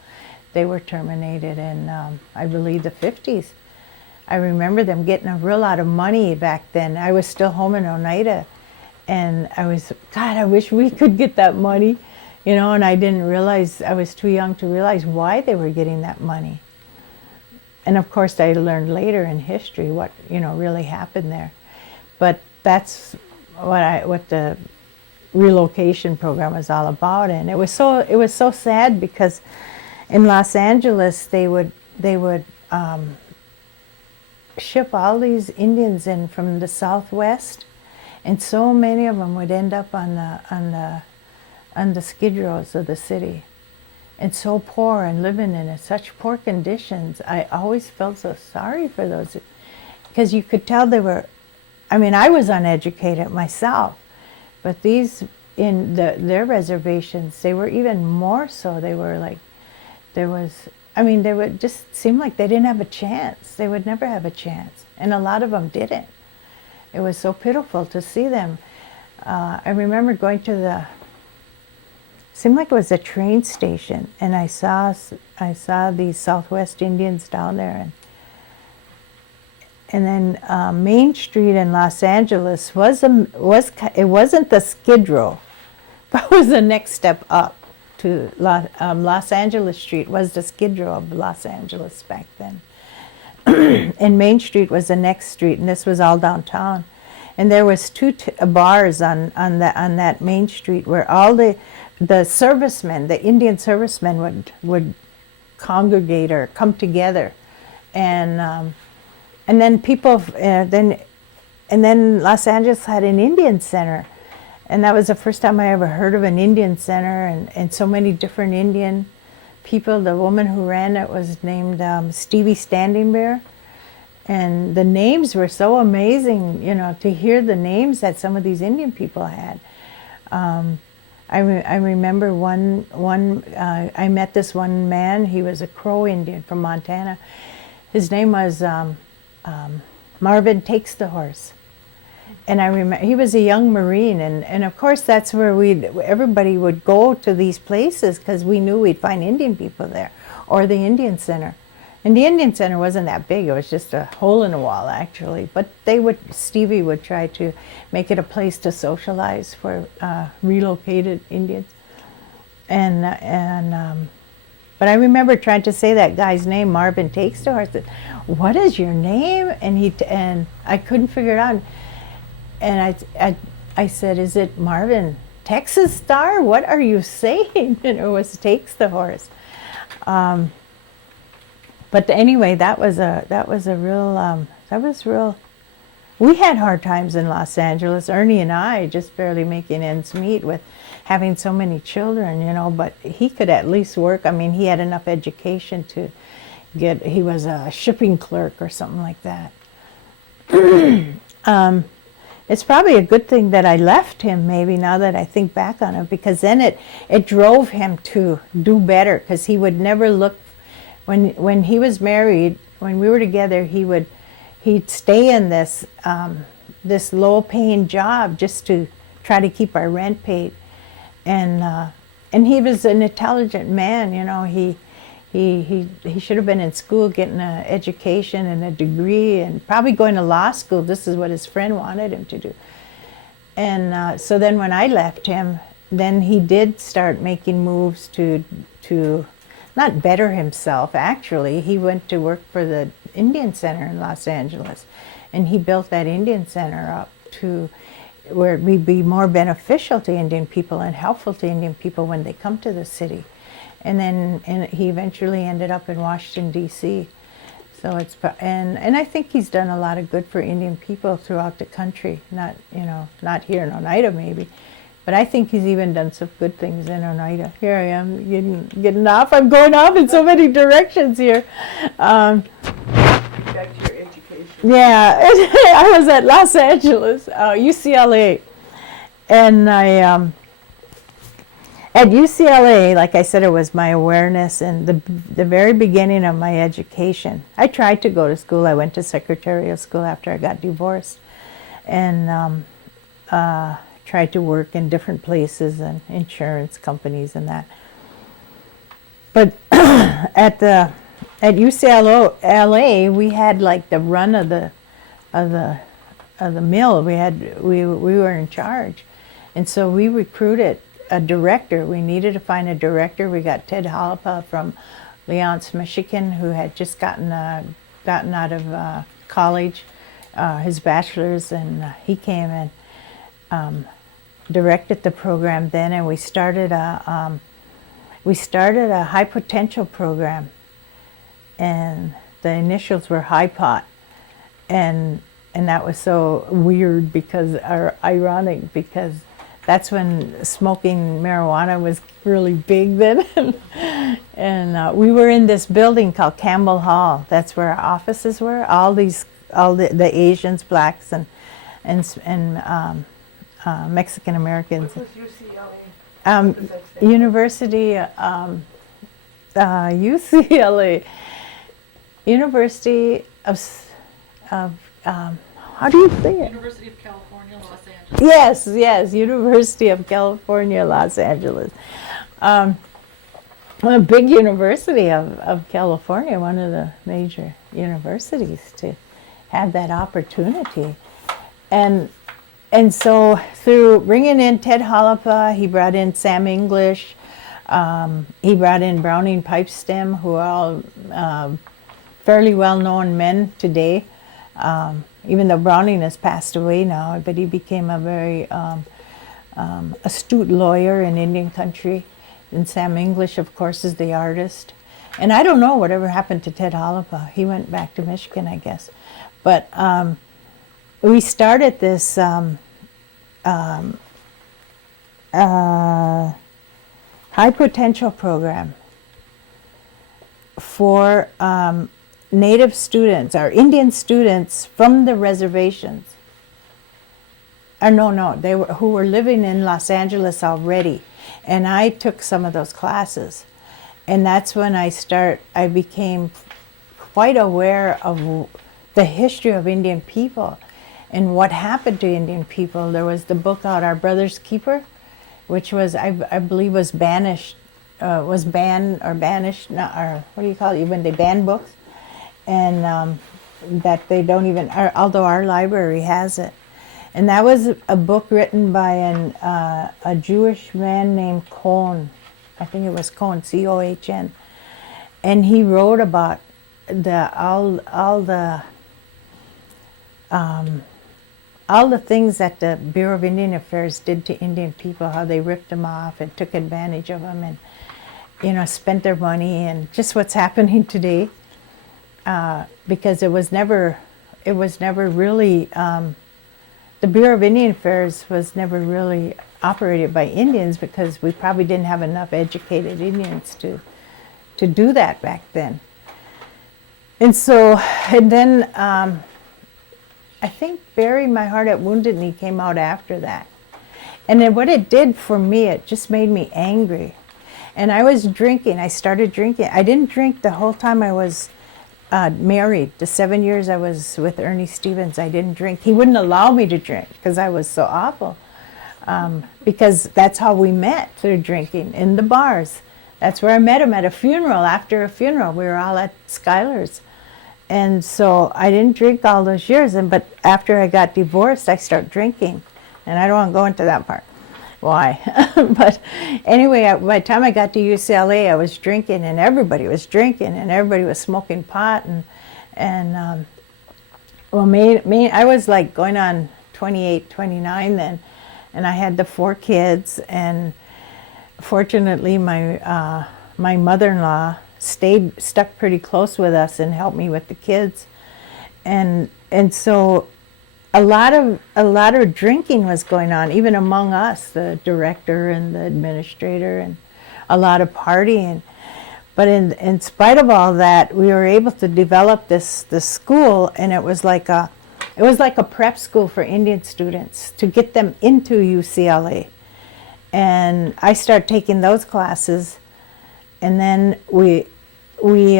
They were terminated in, I believe, the 50s. I remember them getting a real lot of money back then. I was still home in Oneida, and God, I wish we could get that money, you know, and I didn't realize, I was too young to realize why they were getting that money. And of course, I learned later in history what, you know, really happened there. But that's what the relocation program was all about. And it was so sad because in Los Angeles, they would ship all these Indians in from the Southwest, and so many of them would end up on the skid rows of the city, and so poor and living in such poor conditions. I always felt so sorry for those, because you could tell they were. I mean, I was uneducated myself, but these in their reservations, they were even more so. They were like, they would just seem like they didn't have a chance. They would never have a chance. And a lot of them didn't. It was so pitiful to see them. I remember going to seemed like it was a train station, and I saw these Southwest Indians down there. And then Main Street in Los Angeles it wasn't the Skid Row, but it was the next step up. To Los Angeles Street was the Skid Row of Los Angeles back then. And Main Street was the next street, and this was all downtown. And there was two bars on that Main Street where all the servicemen, the Indian servicemen, would congregate or come together, and then people and then Los Angeles had an Indian center. And that was the first time I ever heard of an Indian center, and so many different Indian people. The woman who ran it was named Stevie Standing Bear. And the names were so amazing, you know, to hear the names that some of these Indian people had. I remember I met this one man. He was a Crow Indian from Montana. His name was Marvin Takes the Horse. And I remember he was a young Marine, and of course that's where everybody would go to these places because we knew we'd find Indian people there, or the Indian Center. And the Indian Center wasn't that big; it was just a hole in the wall, actually. But Stevie would try to make it a place to socialize for relocated Indians. But I remember trying to say that guy's name, Marvin Takes the Horse. I said, "What is your name?" And I couldn't figure it out. And I said, "Is it Marvin Texas Star? What are you saying?" And it was Takes the Horse. But anyway, that was real. We had hard times in Los Angeles. Ernie and I just barely making ends meet with having so many children, you know. But he could at least work. I mean, he had enough education to get. He was a shipping clerk or something like that. It's probably a good thing that I left him, maybe, now that I think back on it, because then it drove him to do better, because he would never look, when he was married, when we were together, he'd stay in this low-paying job just to try to keep our rent paid. And he was an intelligent man, you know. He should have been in school getting an education and a degree and probably going to law school. This is what his friend wanted him to do. And so then when I left him, then he did start making moves to not better himself, actually. He went to work for the Indian Center in Los Angeles, and he built that Indian Center up to where it would be more beneficial to Indian people and helpful to Indian people when they come to the city. And he eventually ended up in Washington, D.C. So and I think he's done a lot of good for Indian people throughout the country. Not here in Oneida maybe, But I think he's even done some good things in Oneida. Here I am getting off. I'm going off in so many directions here. Back to your education. Yeah, I was at Los Angeles, UCLA, and at UCLA, like I said, it was my awareness and the very beginning of my education. I tried to go to school. I went to secretarial school after I got divorced, and tried to work in different places and insurance companies and that. But at UCLA, we had like the run of the mill. We were in charge, and so we recruited a director. We needed to find a director. We got Ted Halapa from Leonce, Michigan, who had just gotten out of college, his bachelor's, and he came and directed the program then, and we started a high potential program, and the initials were High Pot, and that was so weird or ironic because that's when smoking marijuana was really big then. And we were in this building called Campbell Hall. That's where our offices were. All the Asians, blacks, and Mexican Americans. What was UCLA? What does that stand for? UCLA, University of how do you say it? University of California, Los Angeles. Yes, University of California, Los Angeles. A big university of California, one of the major universities to have that opportunity. And so through bringing in Ted Halapa, he brought in Sam English, he brought in Browning Pipestem, who are all fairly well-known men today. Even though Browning has passed away now, but he became a very astute lawyer in Indian country. And Sam English, of course, is the artist. And I don't know whatever happened to Ted Halapa. He went back to Michigan, I guess. But we started this high potential program for Native students, or Indian students from the reservations. Who were living in Los Angeles already. And I took some of those classes. And that's when I became quite aware of the history of Indian people and what happened to Indian people. There was the book out, Our Brother's Keeper, which was, I believe, was banned or banished, or what do you call it, when they ban books? And that they don't even, although our library has it. And that was a book written by a Jewish man named Cohn. I think it was Cohn, C-O-H-N. And he wrote about all the things that the Bureau of Indian Affairs did to Indian people, how they ripped them off and took advantage of them, and spent their money, and just what's happening today. Because it was never really, the Bureau of Indian Affairs was never really operated by Indians, because we probably didn't have enough educated Indians to do that back then. And then I think Bury My Heart at Wounded Knee came out after that. And then what it did for me, it just made me angry. And I was drinking. I started drinking. I didn't drink the whole time I was married. The 7 years I was with Ernie Stevens, I didn't drink. He wouldn't allow me to drink because I was so awful. Because that's how we met, through drinking in the bars. That's where I met him, at a funeral. After a funeral, we were all at Schuyler's. And so I didn't drink all those years. But after I got divorced, I started drinking. And I don't want to go into that part. Why? But anyway, by the time I got to UCLA, I was drinking, and everybody was drinking, and everybody was smoking pot, I was like going on 28, 29 then, and I had the 4 kids, and fortunately my mother-in-law stuck pretty close with us and helped me with the kids, and so a lot of drinking was going on, even among us, the director and the administrator, and a lot of partying. But in spite of all that, we were able to develop this school, and it was like a prep school for Indian students to get them into UCLA. And I started taking those classes, and then we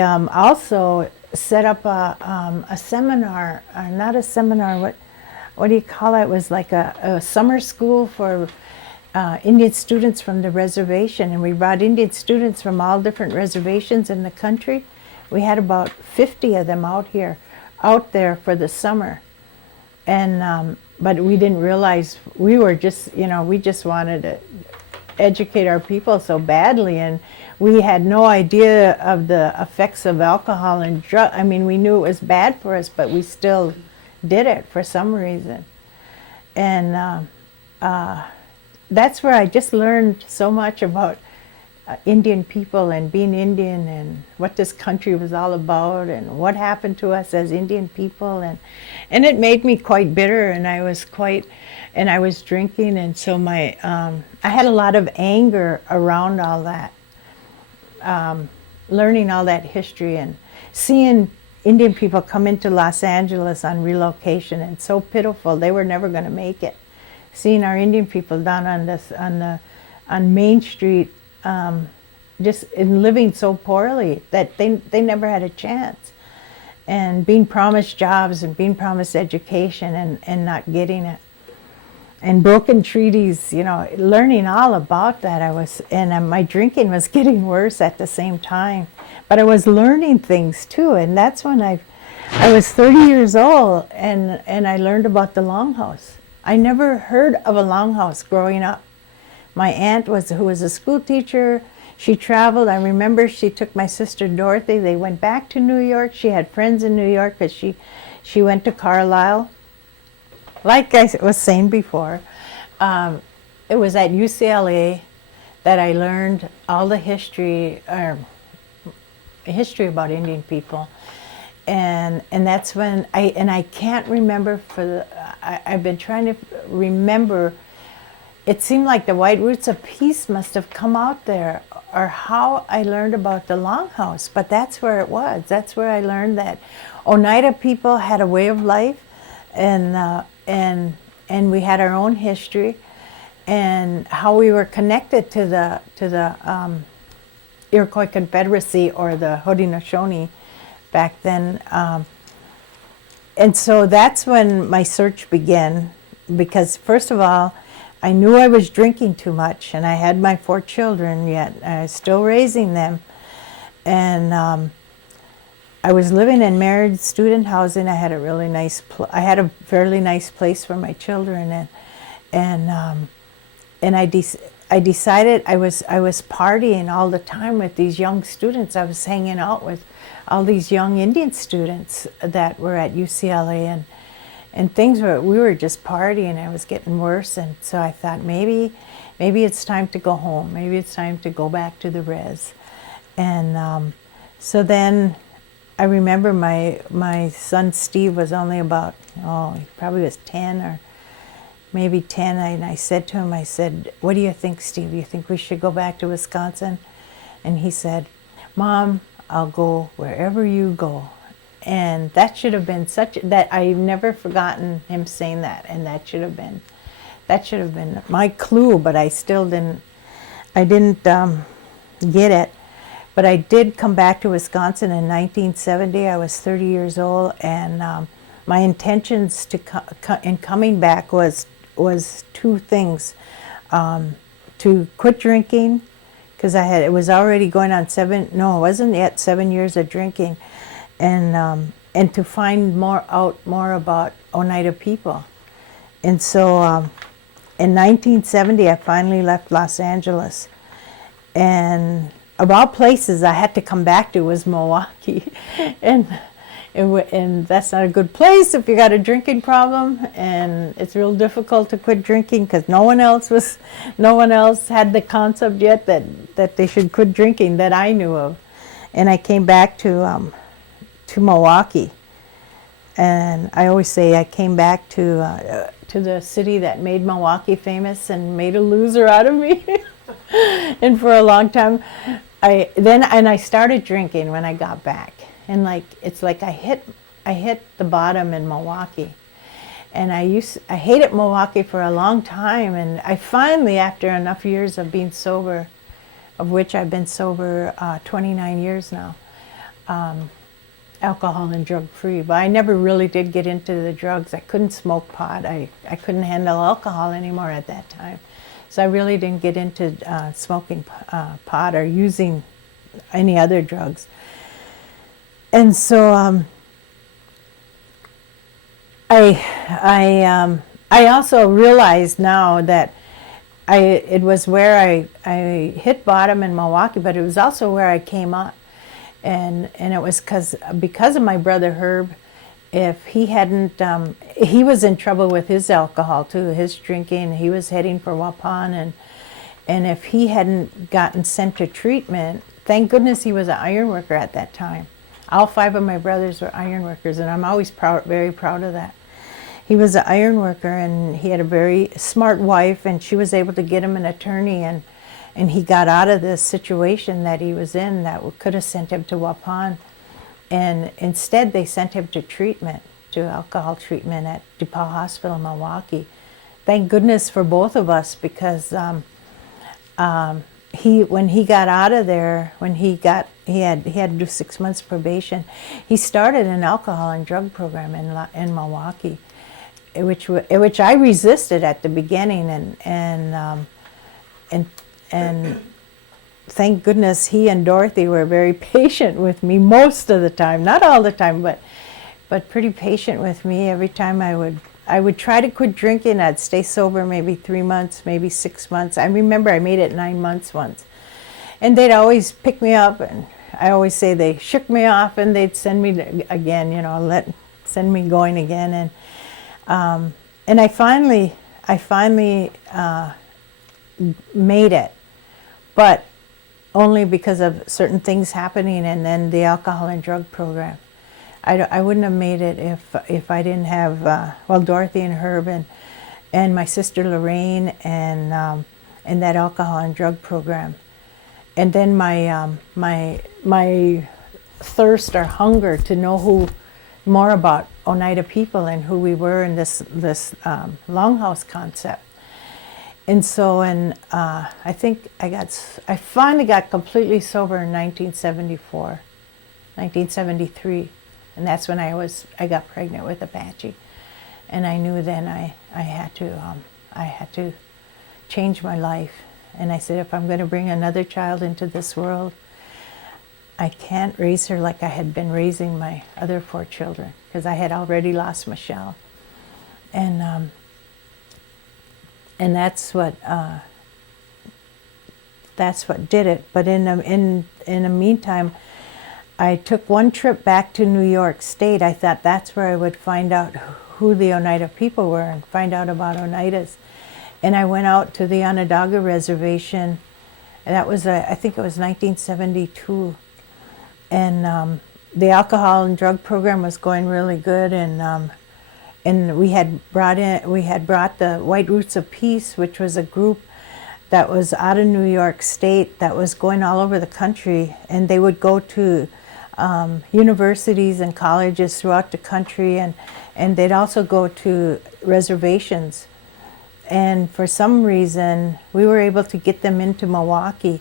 also set up a seminar, not a seminar, what do you call it? It was like a summer school for Indian students from the reservation, and we brought Indian students from all different reservations in the country. We had about 50 of them out there for the summer, and but we didn't realize we were just, we just wanted to educate our people so badly, and we had no idea of the effects of alcohol and drug. I mean, we knew it was bad for us, but we still did it for some reason. And that's where I just learned so much about Indian people and being Indian and what this country was all about and what happened to us as Indian people. And it made me quite bitter, and I was drinking, and so I had a lot of anger around all that, learning all that history and seeing Indian people come into Los Angeles on relocation, and so pitiful, they were never going to make it. Seeing our Indian people down on Main Street, just in living so poorly that they never had a chance, and being promised jobs and being promised education and not getting it, and broken treaties, learning all about that. My drinking was getting worse at the same time, but I was learning things too, and that's when I was 30 years old, and I learned about the longhouse. I never heard of a longhouse growing up. My aunt who was a school teacher, she traveled. I remember she took my sister Dorothy. They went back to New York. She had friends in New York, but she went to Carlisle. Like I was saying before, it was at UCLA that I learned all the history about Indian people. And that's when I can't remember I've been trying to remember. It seemed like the White Roots of Peace must have come out there, or how I learned about the longhouse, but that's where it was. That's where I learned that Oneida people had a way of life, and we had our own history, and how we were connected to the Iroquois Confederacy, or the Haudenosaunee back then. And so that's when my search began, because first of all, I knew I was drinking too much, and I had my 4 children, yet I was still raising them. And I was living in married student housing. I had a really nice, I had a fairly nice place for my children, and I decided I was partying all the time with these young students. I was hanging out with all these young Indian students that were at UCLA, and we were just partying. It was getting worse, and so I thought maybe it's time to go home. Maybe it's time to go back to the res. And so then I remember my son Steve was only about, he probably was 10 or maybe 10, and I said to him, I said, "What do you think, Steve? You think we should go back to Wisconsin?" And he said, "Mom, I'll go wherever you go." And that should have been that I've never forgotten him saying that, and that should have been my clue, but I didn't get it. But I did come back to Wisconsin in 1970. I was 30 years old, and my intentions in coming back was 2 things: to quit drinking, because it was already going on it wasn't yet 7 years of drinking, and to find out more about Oneida people. And so in 1970, I finally left Los Angeles, and of all places I had to come back to was Milwaukee, and that's not a good place if you got a drinking problem, and it's real difficult to quit drinking because no one else had the concept yet that they should quit drinking that I knew of. And I came back to Milwaukee, And I always say I came back to the city that made Milwaukee famous and made a loser out of me. And for a long time, I started drinking when I got back, and it's like I hit the bottom in Milwaukee, and I hated Milwaukee for a long time, and I finally, after enough years of being sober, of which I've been sober 29 years now, alcohol and drug free, but I never really did get into the drugs. I couldn't smoke pot. I couldn't handle alcohol anymore at that time. So I really didn't get into smoking pot or using any other drugs. And so I also realized now that it was where I hit bottom in Milwaukee, but it was also where I came up. And it was because of my brother Herb. If he hadn't, he was in trouble with his alcohol too, his drinking. He was heading for Waupun, and if he hadn't gotten sent to treatment, thank goodness he was an iron worker at that time. All 5 of my brothers were iron workers, and I'm always very proud of that. He was an iron worker, and he had a very smart wife, and she was able to get him an attorney, and he got out of this situation that he was in that could have sent him to Waupun. And instead, they sent him to treatment, to alcohol treatment at DePaul Hospital in Milwaukee. Thank goodness for both of us, because when he got out of there, he had to do 6 months probation. He started an alcohol and drug program in Milwaukee, which I resisted at the beginning, and thank goodness he and Dorothy were very patient with me most of the time. Not all the time, but pretty patient with me. Every time I would try to quit drinking, I'd stay sober maybe 3 months, maybe 6 months. I remember I made it 9 months once. And they'd always pick me up, and I always say they shook me off, and they'd send me again, send me going again. And I finally made it. But only because of certain things happening, and then the alcohol and drug program. I wouldn't have made it if I didn't have Dorothy and Herb and my sister Lorraine and that alcohol and drug program, and then my thirst or hunger to know more about Oneida people and who we were in this longhouse concept. And so, I think I finally got completely sober in 1973, and that's when I got pregnant with Apache, and I knew then I had to change my life. And I said, if I'm going to bring another child into this world, I can't raise her like I had been raising my other 4 children, because I had already lost Michelle, and that's what did it. But in the meantime, I took one trip back to New York State. I thought that's where I would find out who the Oneida people were and find out about Oneidas. And I went out to the Onondaga Reservation, and that was I think it was 1972. And the alcohol and drug program was going really good, and we had brought the White Roots of Peace, which was a group that was out of New York State that was going all over the country, and they would go to universities and colleges throughout the country, and they'd also go to reservations. And for some reason, we were able to get them into Milwaukee,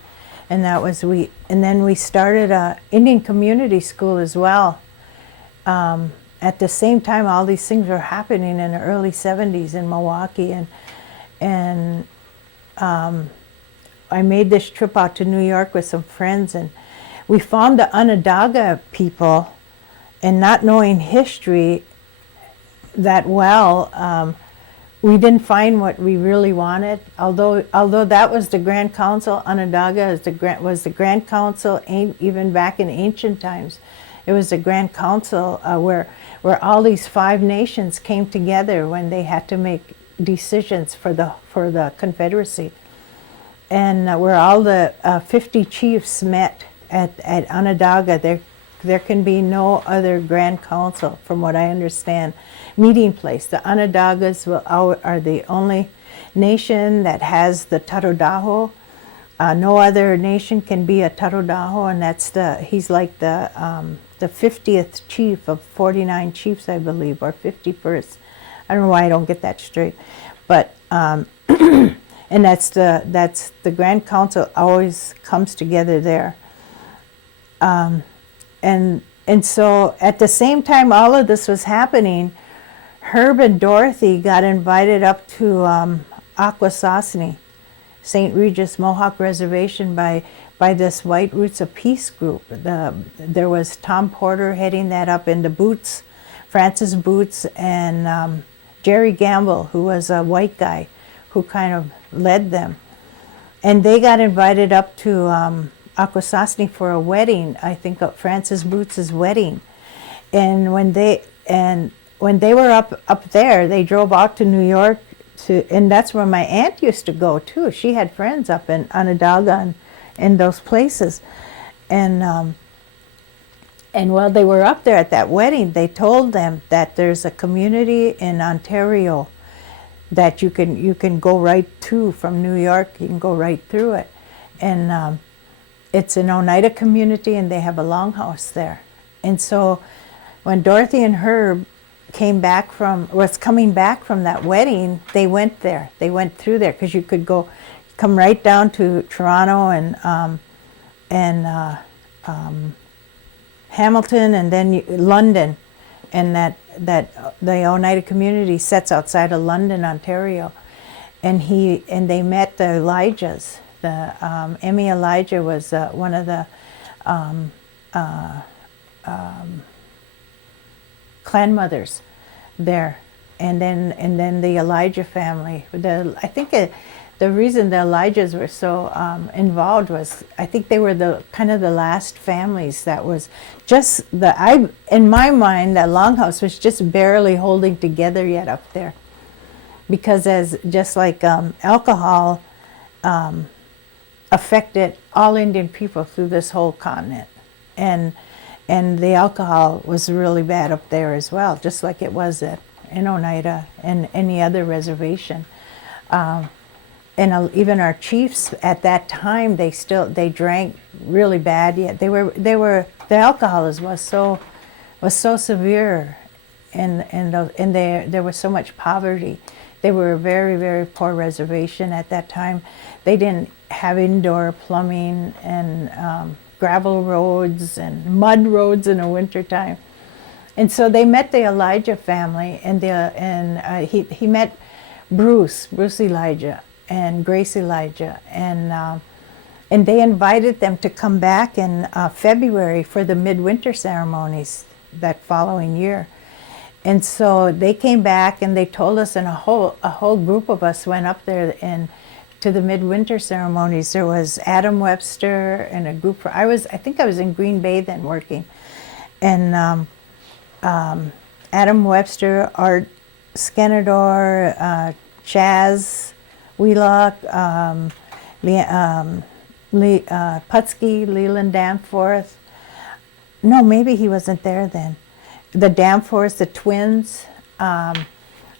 and then we started a Indian community school as well. At the same time, all these things were happening in the early 70s in Milwaukee, and I made this trip out to New York with some friends, and we found the Onondaga people, and not knowing history that well, we didn't find what we really wanted. Although that was the Grand Council, Onondaga was the Grand Council, even back in ancient times. It was the Grand Council where all these 5 nations came together when they had to make decisions for the Confederacy, and where all the 50 chiefs met at Onondaga. There can be no other Grand Council, from what I understand, meeting place. The Onondagas are the only nation that has the Tarodaho. No other nation can be a Tarodaho, and he's like the 50th chief of 49 chiefs, I believe, or 51st. I don't know why I don't get that straight, but and that's the Grand Council always comes together there. And so at the same time all of this was happening, Herb and Dorothy got invited up to Akwesasne, St. Regis Mohawk Reservation by this White Roots of Peace group. There was Tom Porter heading that up, in the Boots, Francis Boots, and Jerry Gamble, who was a white guy who kind of led them. And they got invited up to Akwesasne for a wedding, I think of Francis Boots' wedding. And when they were up there, they drove out to New York and that's where my aunt used to go too. She had friends up in Onondaga and those places. And while they were up there at that wedding, they told them that there's a community in Ontario that you can go right to from New York. You can go right through it. And it's an Oneida community, and they have a longhouse there. And so when Dorothy and Herb coming back from that wedding, they went there. They went through there because you could come right down to Toronto and Hamilton, and then London, and that the Oneida community sits outside of London, Ontario. And they met the Elijahs. The Emmy Elijah was one of the clan mothers there, and then the Elijah family. I think the reason the Elijahs were so involved was, I think they were the kind of the last families that was just in my mind, that longhouse was just barely holding together yet up there, because just like alcohol affected all Indian people through this whole continent, and the alcohol was really bad up there as well, just like it was in Oneida and any other reservation. And even our chiefs at that time, they drank really bad. Yet the alcoholism was so severe, and there was so much poverty. They were a very, very poor reservation at that time. They didn't have indoor plumbing, and gravel roads and mud roads in the wintertime. And so they met the Elijah family, and he met Bruce Elijah and Grace Elijah, and they invited them to come back in February for the midwinter ceremonies that following year. And so they came back, and they told us, and a whole group of us went up there and to the midwinter ceremonies. There was Adam Webster and a group. I think I was in Green Bay then working, and Adam Webster, Art Skenador, Chaz Wheelock, Putski, Leland Danforth. No, maybe he wasn't there then. The Danforths, the twins, a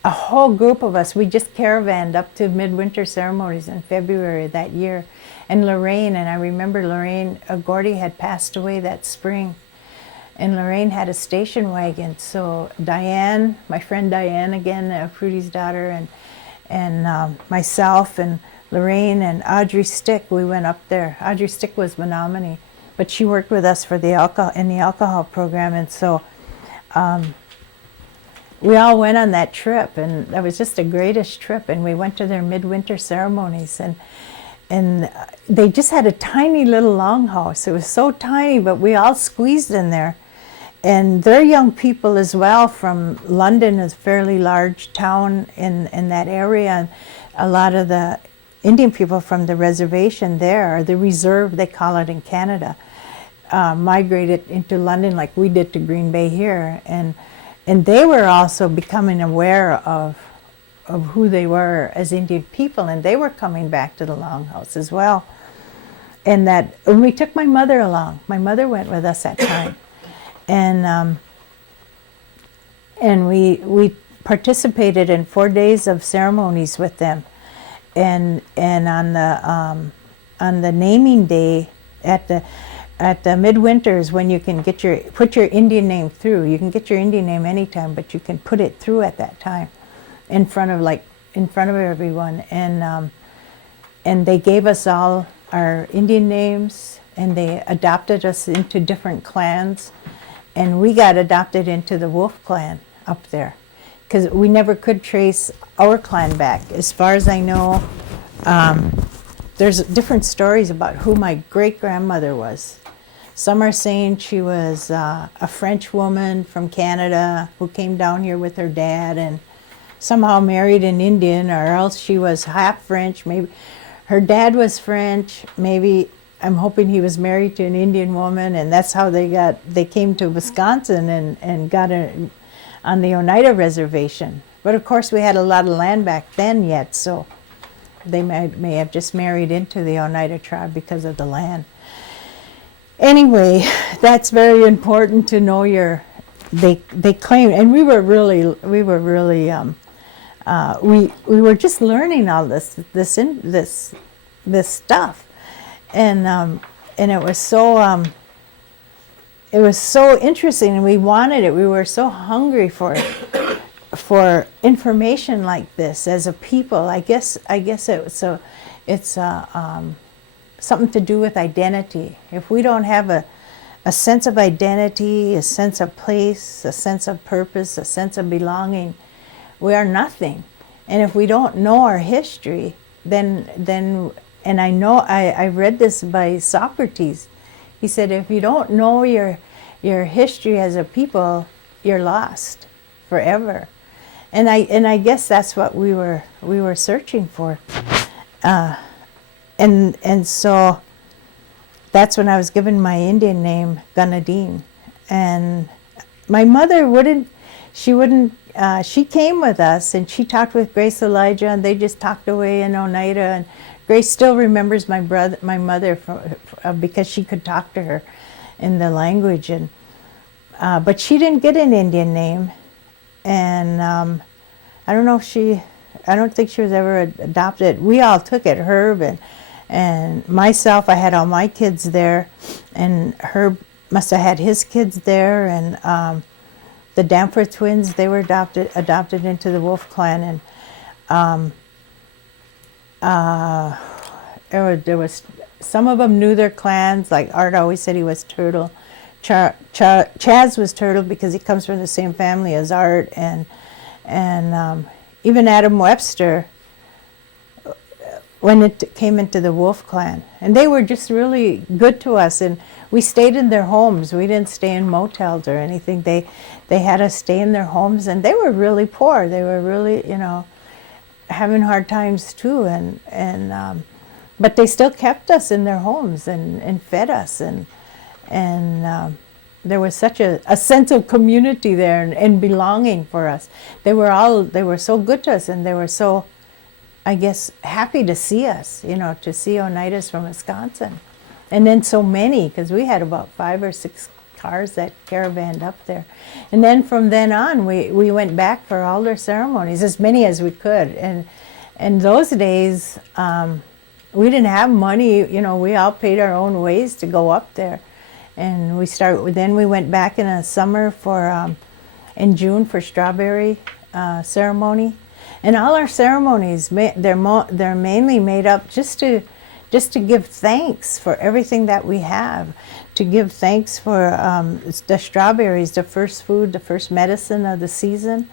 whole group of us. We just caravanned up to midwinter ceremonies in February that year. And Lorraine, and I remember Lorraine Gordy had passed away that spring. And Lorraine had a station wagon. So Diane, my friend Diane again, Prudy's daughter, and myself and Lorraine and Audrey Stick, we went up there. Audrey Stick was Menominee, but she worked with us for the alcohol program, and so we all went on that trip, and that was just the greatest trip. And we went to their midwinter ceremonies, and they just had a tiny little longhouse. It was so tiny, but we all squeezed in there. And they're young people as well from London, is a fairly large town in that area. And a lot of the Indian people from the reservation there, or the reserve, they call it in Canada, migrated into London like we did to Green Bay here. And they were also becoming aware of who they were as Indian people, and they were coming back to the longhouse as well. And we took my mother along. My mother went with us that time. and we participated in 4 days of ceremonies with them, and on the naming day at the midwinters, when you can put your Indian name through. You can get your Indian name anytime, but you can put it through at that time in front of everyone, and they gave us all our Indian names, and they adopted us into different clans, and we got adopted into the Wolf clan up there, because we never could trace our clan back. As far as I know, there's different stories about who my great-grandmother was. Some are saying she was a French woman from Canada who came down here with her dad and somehow married an Indian, or else she was half French. Maybe her dad was French. Maybe I'm hoping he was married to an Indian woman, and that's how they came to Wisconsin and got on the Oneida Reservation. But of course, we had a lot of land back then yet, so they may have just married into the Oneida tribe because of the land. Anyway, that's very important to know they claim, and we were just learning all this stuff, and it was so interesting, and we wanted it. We were so hungry for it, for information like this as a people. I guess it's something to do with identity. If we don't have a sense of identity, a sense of place, a sense of purpose, a sense of belonging, we are nothing. And if we don't know our history, then and I read this by Socrates. He said, if you don't know your history as a people, you're lost forever. And I guess that's what we were searching for. And so that's when I was given my Indian name, Ganadine. And my mother she came with us, and she talked with Grace Elijah, and they just talked away in Oneida. And Grace still remembers my mother because she could talk to her in the language. And but she didn't get an Indian name, and I don't think she was ever adopted. We all took it, Herb and myself. I had all my kids there, and Herb must have had his kids there, and the Danforth twins, they were adopted into the Wolf clan, and there was some of them knew their clans. Like Art always said he was Turtle. Chaz was Turtle because he comes from the same family as Art, and even Adam Webster, when it came into the Wolf clan. And they were just really good to us, and we stayed in their homes. We didn't stay in motels or anything. They had us stay in their homes, and they were really poor. They were really, having hard times too, and but they still kept us in their homes and fed us, and there was such a sense of community there and belonging for us. They were so good to us, and they were so, I guess, happy to see us, to see Oneidas from Wisconsin. And then so many, because we had about 5 or 6 cars that caravanned up there. And then from then on, we went back for all their ceremonies, as many as we could. And those days, we didn't have money, we all paid our own ways to go up there. And then we went back in the summer in June for strawberry ceremony. And all our ceremonies, they're mainly made up just to give thanks for everything that we have, to give thanks for the strawberries, the first food, the first medicine of the season.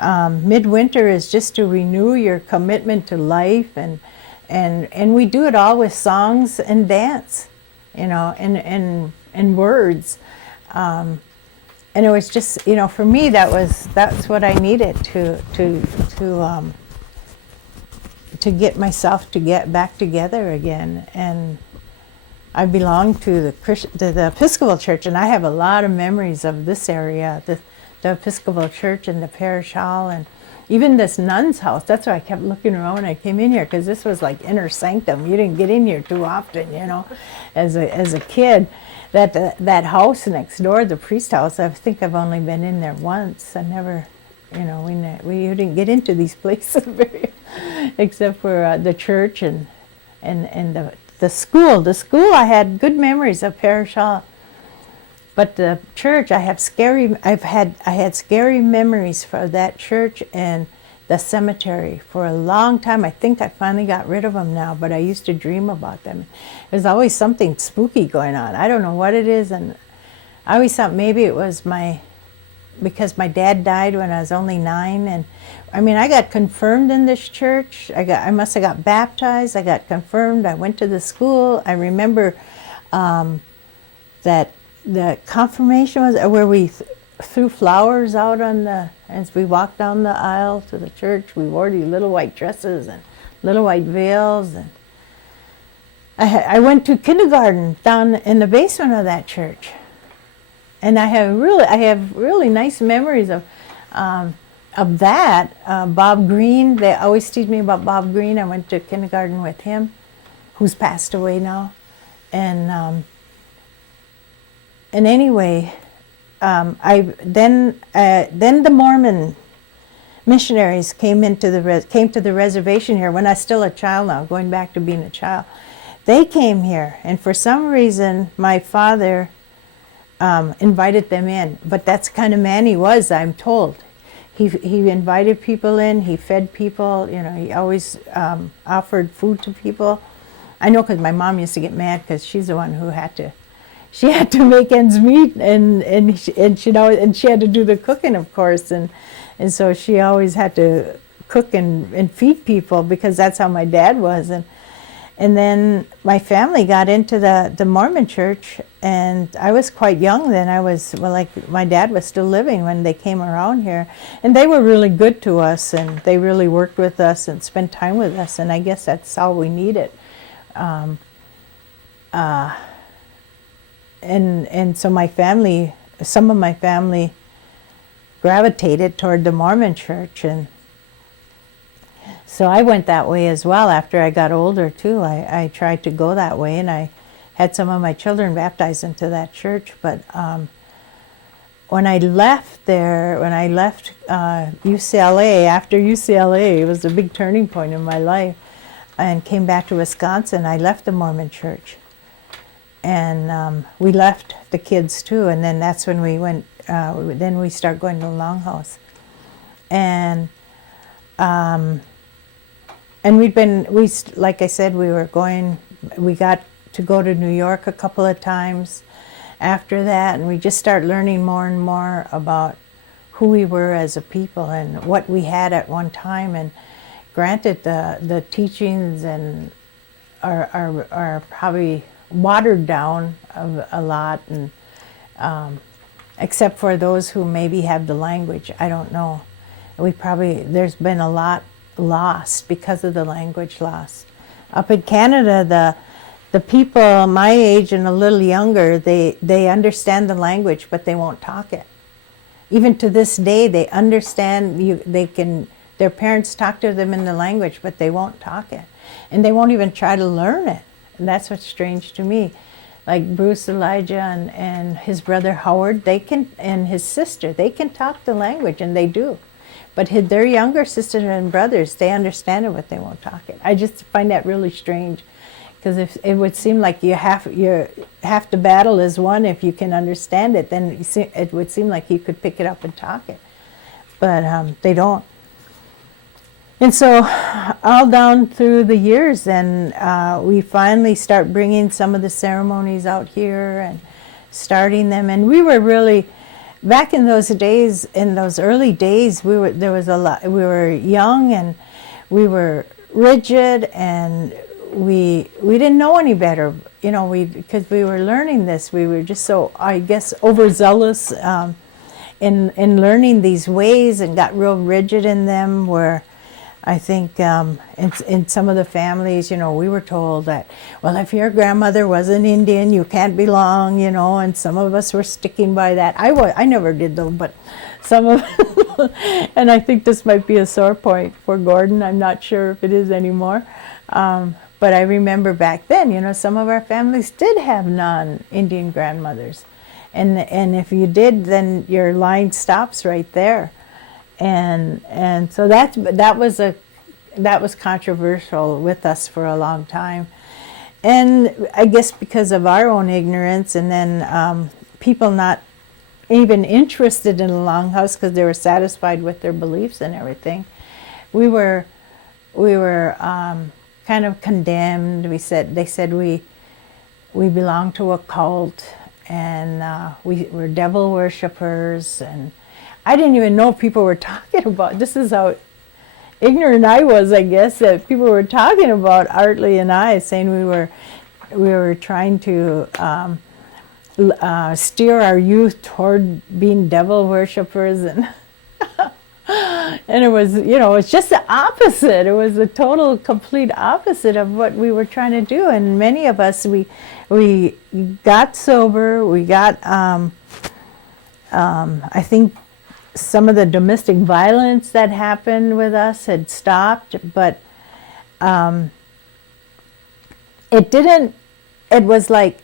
Midwinter is just to renew your commitment to life, and we do it all with songs and dance, and words. And it was just, for me, that's what I needed to get myself to get back together again. And I belong to the Episcopal Church, and I have a lot of memories of this area, the Episcopal Church and the parish hall, and even this nun's house, that's why I kept looking around when I came in here, because this was like inner sanctum. You didn't get in here too often, you know, as a kid. That house next door, the priest house, I think I've only been in there once. I never, you know, we didn't get into these places very, except for the church and the school. The school, I had good memories of Parish Hall. But the church, I had scary memories for that church and the cemetery for a long time. I think I finally got rid of them now, but I used to dream about them. There's always something spooky going on. I don't know what it is, and I always thought maybe it was because my dad died when I was only 9, and I mean, I got confirmed in this church. I must have got baptized. I got confirmed. I went to the school. I remember that the confirmation was where we threw flowers out as we walked down the aisle to the church. We wore these little white dresses and little white veils, and I went to kindergarten down in the basement of that church, and I have really nice memories of that. Bob Green, they always teach me about Bob Green. I went to kindergarten with him, who's passed away now, and anyway, then the Mormon missionaries came to the reservation here when I was still a child now, going back to being a child. They came here, and for some reason, my father invited them in. But that's the kind of man he was, I'm told. He invited people in, he fed people, you know, he always offered food to people. I know because my mom used to get mad because she's the one who had to make ends meet, and she had to do the cooking, of course, and so she always had to cook and feed people because that's how my dad was, and then my family got into the Mormon church, and I was quite young then. Like my dad was still living when they came around here, and they were really good to us, and they really worked with us and spent time with us, and I guess that's all we needed. And so some of my family gravitated toward the Mormon church, and so I went that way as well. After I got older too, I tried to go that way, and I had some of my children baptized into that church. But when I left UCLA, after UCLA, it was a big turning point in my life, and came back to Wisconsin, I left the Mormon church. And we left the kids too, and then that's when we went. Then we started going to the Longhouse, and like I said, we got to go to New York a couple of times after that, and we just started learning more and more about who we were as a people and what we had at one time. And granted, the teachings and are probably watered down a lot, and except for those who maybe have the language, I don't know. There's been a lot lost because of the language loss. Up in Canada, the people my age and a little younger, they understand the language, but they won't talk it. Even to this day, they understand. Their parents talk to them in the language, but they won't talk it, and they won't even try to learn it. And that's what's strange to me. Like Bruce, Elijah, and his brother Howard, and his sister, they can talk the language, and they do. But their younger sisters and brothers, they understand it, but they won't talk it. I just find that really strange, because if it would seem like you have to battle as one. If you can understand it, then it would seem like you could pick it up and talk it. But they don't. And so all down through the years, then we finally start bringing some of the ceremonies out here and starting them. And we were really, back in those days, in those early days, we were young, and we were rigid, and we didn't know any better, you know, because we were learning this. We were just so, I guess, overzealous in learning these ways, and got real rigid in them, where I think in some of the families, you know, we were told that, well, if your grandmother was an Indian, you can't belong, you know, and some of us were sticking by that. I never did though, but some of, and I think this might be a sore point for Gordon. I'm not sure if it is anymore. But I remember back then, you know, some of our families did have non-Indian grandmothers. And if you did, then your line stops right there. And so that was controversial with us for a long time. And I guess because of our own ignorance, and then people not even interested in the longhouse because they were satisfied with their beliefs and everything, we were kind of condemned. They said we belonged to a cult, and we were devil worshippers, and I didn't even know people were talking about. This is how ignorant I was, I guess, that people were talking about Artley and I, saying we were trying to steer our youth toward being devil worshippers, and and it was, you know, it's just the opposite. It was the total, complete opposite of what we were trying to do. And many of us, we got sober. We got, I think, some of the domestic violence that happened with us had stopped, but it didn't. It was like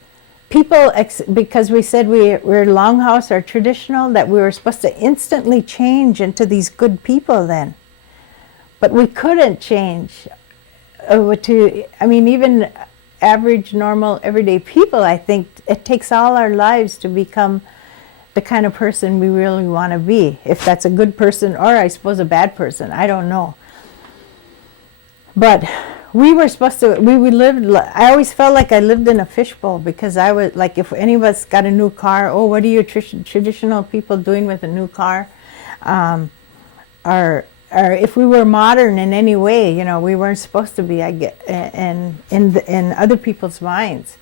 people, because we said we're longhouse or traditional, that we were supposed to instantly change into these good people then. But we couldn't change even average, normal, everyday people. I think it takes all our lives to become the kind of person we really want to be. If that's a good person, or I suppose a bad person, I don't know. But we were supposed to, I always felt like I lived in a fishbowl, because I was like, if any of us got a new car, oh, what are you traditional people doing with a new car? Or if we were modern in any way, you know, we weren't supposed to be, I get, in other people's minds.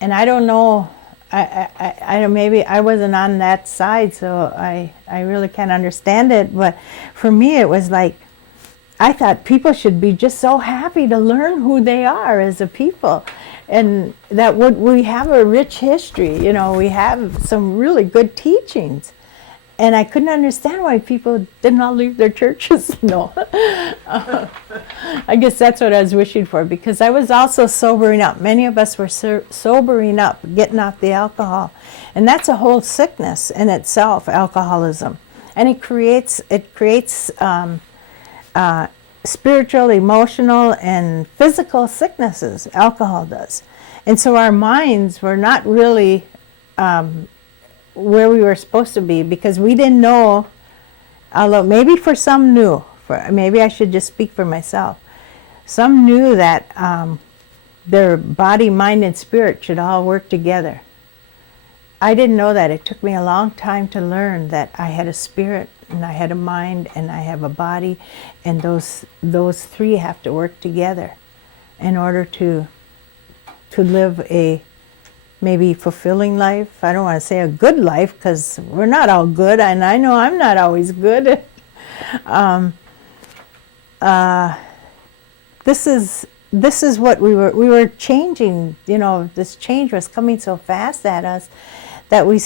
And I don't know, I maybe I wasn't on that side, so I really can't understand it. But for me, it was like, I thought people should be just so happy to learn who they are as a people, and that we have a rich history. You know, we have some really good teachings, and I couldn't understand why people did not leave their churches. No, I guess that's what I was wishing for, because I was also sobering up. Many of us were sobering up, getting off the alcohol, and that's a whole sickness in itself, alcoholism, and it creates spiritual, emotional, and physical sicknesses. Alcohol does. And so our minds were not really where we were supposed to be, because we didn't know, although maybe for some knew, maybe I should just speak for myself, some knew that their body, mind, and spirit should all work together. I didn't know that. It took me a long time to learn that I had a spirit, and I had a mind, and I have a body, and those three have to work together in order to live a maybe fulfilling life. I don't want to say a good life, because we're not all good, and I know I'm not always good. This is what we were changing. You know, this change was coming so fast at us that we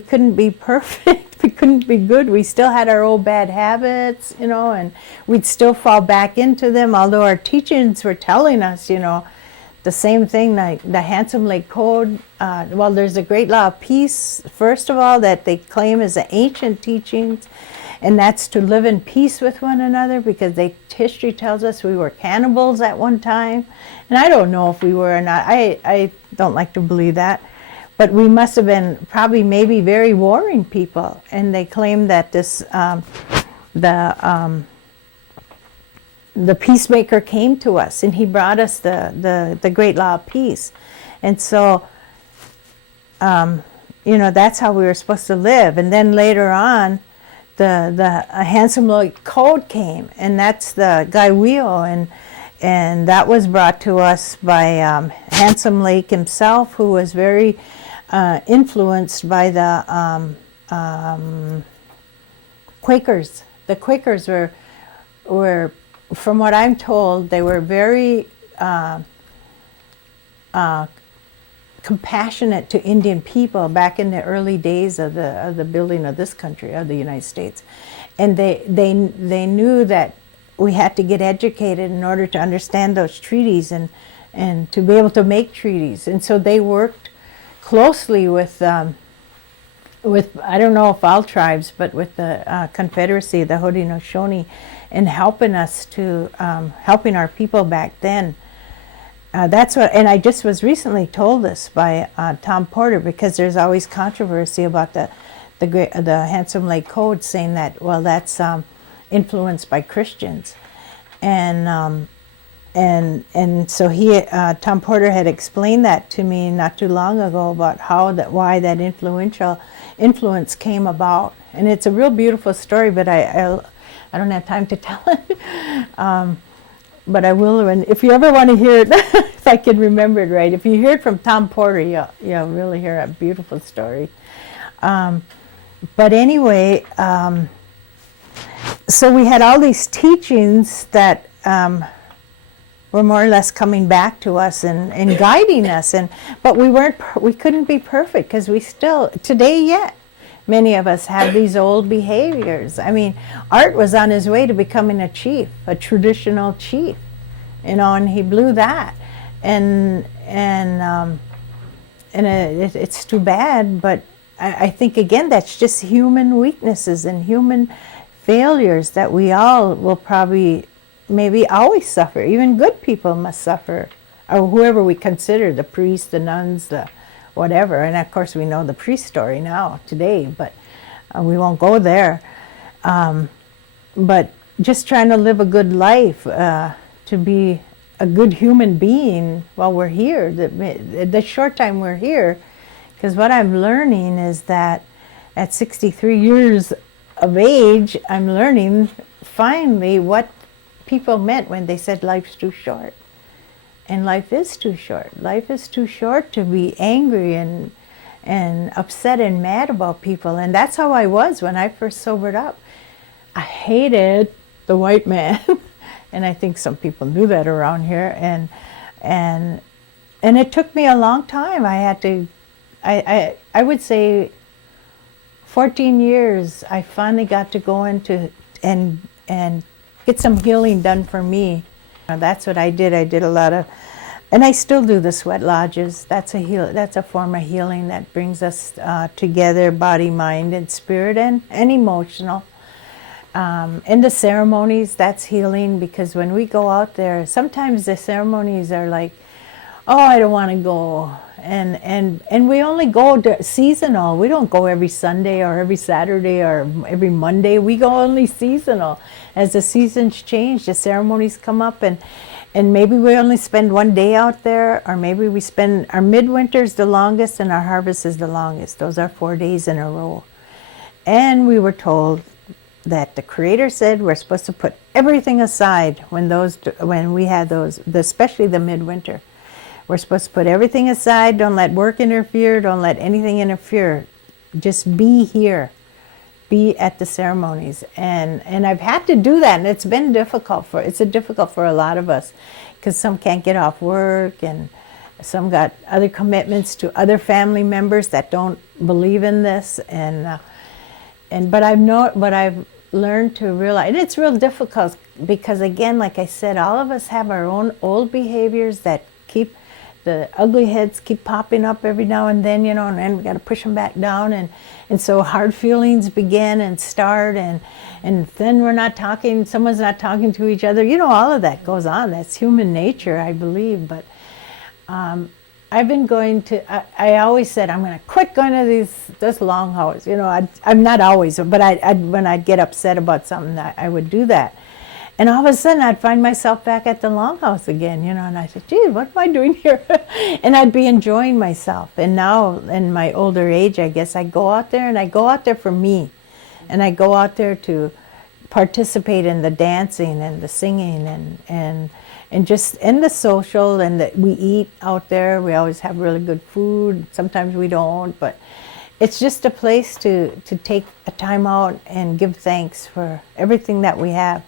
couldn't be perfect. We couldn't be good. We still had our old bad habits, you know, and we'd still fall back into them, although our teachings were telling us, you know, the same thing, like the Handsome Lake Code. Well, there's a great law of peace, first of all, that they claim is the ancient teachings, and that's to live in peace with one another, because history tells us we were cannibals at one time. And I don't know if we were or not. I don't like to believe that. But we must have been probably maybe very warring people. And they claim that this, the peacemaker came to us, and he brought us the great law of peace. And so, you know, that's how we were supposed to live. And then later on, the Handsome Lake Code came, and that's the Guy Wheel, and that was brought to us by Handsome Lake himself, who was very influenced by the Quakers. The Quakers were, from what I'm told, they were very compassionate to Indian people back in the early days of the building of this country, of the United States. And they knew that we had to get educated in order to understand those treaties and to be able to make treaties. And so they worked closely with I don't know if all tribes, but with the Confederacy, the Haudenosaunee, in helping us to, helping our people back then. That's what, and I just was recently told this by Tom Porter, because there's always controversy about the Handsome Lake Code, saying that, well, that's influenced by Christians, and so Tom Porter had explained that to me not too long ago about why that influence came about, and it's a real beautiful story, but I don't have time to tell it. But I will, and if you ever want to hear it, if I can remember it right, if you hear it from Tom Porter, you'll really hear a beautiful story. But anyway, so we had all these teachings that were more or less coming back to us and guiding us, but we couldn't be perfect, because we still, today yet, many of us have these old behaviors. I mean, Art was on his way to becoming a chief, a traditional chief, and he blew that, and it's too bad. But I think again, that's just human weaknesses and human failures that we all will probably, maybe always suffer. Even good people must suffer, or whoever we consider, the priests, the nuns, the whatever. And of course we know the priest story now today, but we won't go there. But just trying to live a good life, to be a good human being while we're here, the short time we're here. Because what I'm learning is that at 63 years of age, I'm learning finally what people meant when they said life's too short. And life is too short. Life is too short to be angry and upset and mad about people. And that's how I was when I first sobered up. I hated the white man. And I think some people knew that around here. And it took me a long time. I had to, I would say 14 years, I finally got to go into and get some healing done for me. That's what I did. I did a lot of, and I still do the sweat lodges. That's a form of healing that brings us together, body, mind, and spirit, and emotional. And the ceremonies, that's healing, because when we go out there, sometimes the ceremonies are like, oh, I don't want to go. And we only go seasonal. We don't go every Sunday or every Saturday or every Monday. We go only seasonal. As the seasons change, the ceremonies come up, and maybe we only spend one day out there, or maybe we spend, our midwinter's the longest and our harvest is the longest. Those are 4 days in a row. And we were told that the Creator said we're supposed to put everything aside when we had those, especially the midwinter. We're supposed to put everything aside. Don't let work interfere. Don't let anything interfere. Just be here. Be at the ceremonies. And I've had to do that, and it's been difficult for a lot of us, because some can't get off work, and some got other commitments to other family members that don't believe in this. But I've learned to realize, and it's real difficult, because again, like I said, all of us have our own old behaviors that keep, the ugly heads keep popping up every now and then, and then we got to push them back down, and so hard feelings begin and start, and then we're not talking, someone's not talking to each other, all of that goes on. That's human nature, I believe. But I've been going to, I always said, I'm going to quit going to this longhouse. I'm not always, but when I'd get upset about something, I would do that. And all of a sudden, I'd find myself back at the longhouse again, and I said, gee, what am I doing here? And I'd be enjoying myself. And now, in my older age, I guess, I go out there, and I go out there for me. And I go out there to participate in the dancing and the singing and just in the social, and that we eat out there. We always have really good food. Sometimes we don't, but it's just a place to take a time out and give thanks for everything that we have.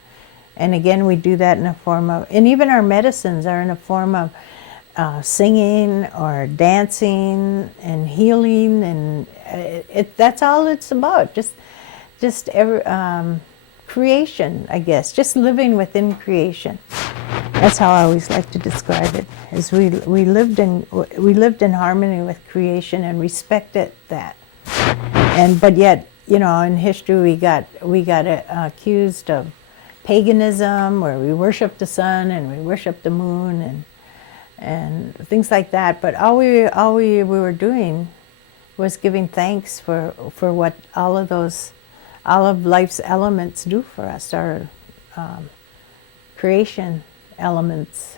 And again, we do that in a form of, and even our medicines are in a form of singing or dancing and healing, and that's all it's about. Just creation, I guess. Just living within creation. That's how I always like to describe it. Is we lived in harmony with creation and respected that. But yet, in history we got accused of paganism, where we worship the sun and we worship the moon and things like that. But all we were doing was giving thanks for what all of life's elements do for us, our creation elements,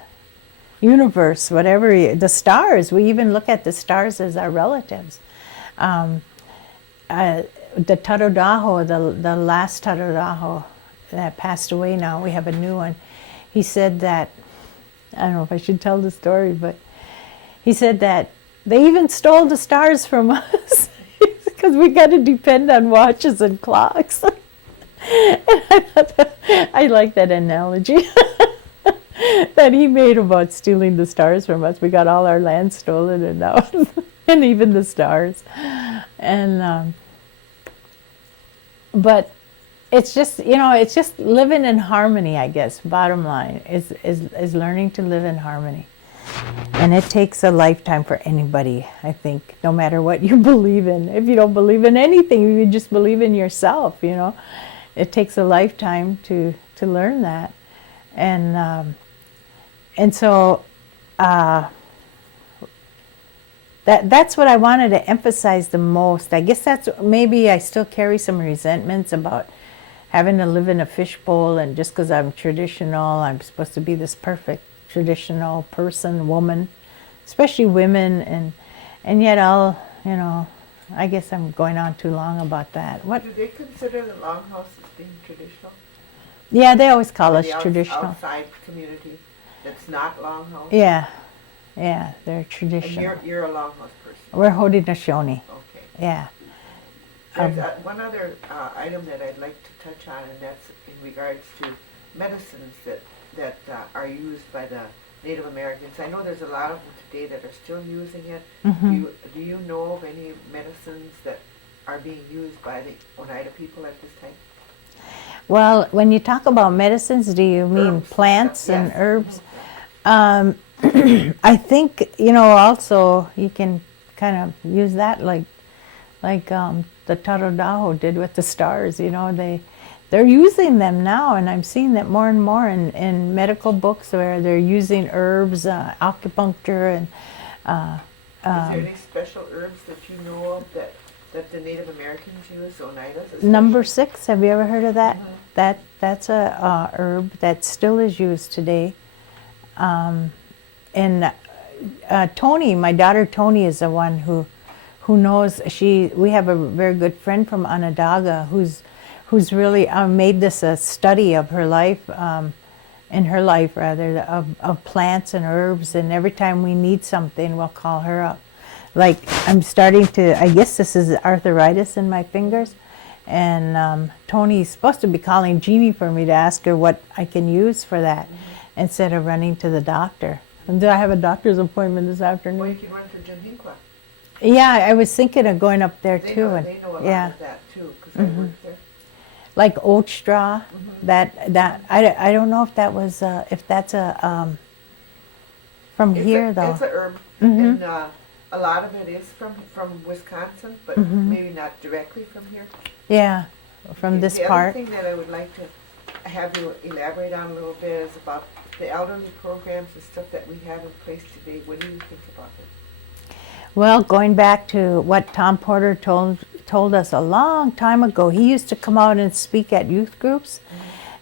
universe, whatever, the stars. We even look at the stars as our relatives. The Tarodaho, the last Tarodaho that passed away now, we have a new one. He said that, I don't know if I should tell the story, but he said that they even stole the stars from us because we got to depend on watches and clocks. I like that analogy that he made about stealing the stars from us. We got all our land stolen, and now and even the stars. And but it's just it's just living in harmony, I guess. Bottom line is learning to live in harmony. And it takes a lifetime for anybody, I think, no matter what you believe in. If you don't believe in anything, you just believe in yourself, It takes a lifetime to learn that. And so that's what I wanted to emphasize the most. I guess maybe I still carry some resentments about having to live in a fishbowl, and just because I'm traditional, I'm supposed to be this perfect traditional person, woman, especially women, and yet I guess I'm going on too long about that. What? Do they consider the longhouse as being traditional? Yeah, they always call Or us the traditional. outside community that's not longhouse? Yeah, they're And traditional. you're a longhouse person? We're Haudenosaunee. Okay. Yeah. There's one other item that I'd like to touch on, and that's in regards to medicines that are used by the Native Americans. I know there's a lot of them today that are still using it. Mm-hmm. Do you know of any medicines that are being used by the Oneida people at this time? Well, when you talk about medicines, do you mean Herbs and plants stuff, and yes. herbs? I think also you can kind of use that like the Tarodaho did with the stars. They're using them now, and I'm seeing that more and more in medical books where they're using herbs, acupuncture, and Is there any special herbs that you know of that the Native Americans use, Oneidas? especially? number 6. Have you ever heard of that? Mhm. That's a herb that still is used today. And Tony, my daughter Tony, is the one who knows. We have a very good friend from Onondaga who's really made this a study of her life, in her life rather, of plants and herbs. And every time we need something, we'll call her up. Like I'm starting to, I guess this is arthritis in my fingers, and Tony's supposed to be calling Jeannie for me to ask her what I can use for that, instead of running to the doctor. And I have a doctor's appointment this afternoon. Well, you can run to Jinhinkwa. Yeah, I was thinking of going up there They too. know, and they know a lot yeah, of that too, because I work there. like oat straw. That I don't know if that was if that's a from here though. It's a herb, Mhm. and a lot of it is from Wisconsin, but maybe not directly from here. Yeah, from this the part. other thing that I would like to have you elaborate on a little bit is about the elderly programs and stuff that we have in place today. What do you think about it? Well, going back to what Tom Porter told us a long time ago, he used to come out and speak at youth groups,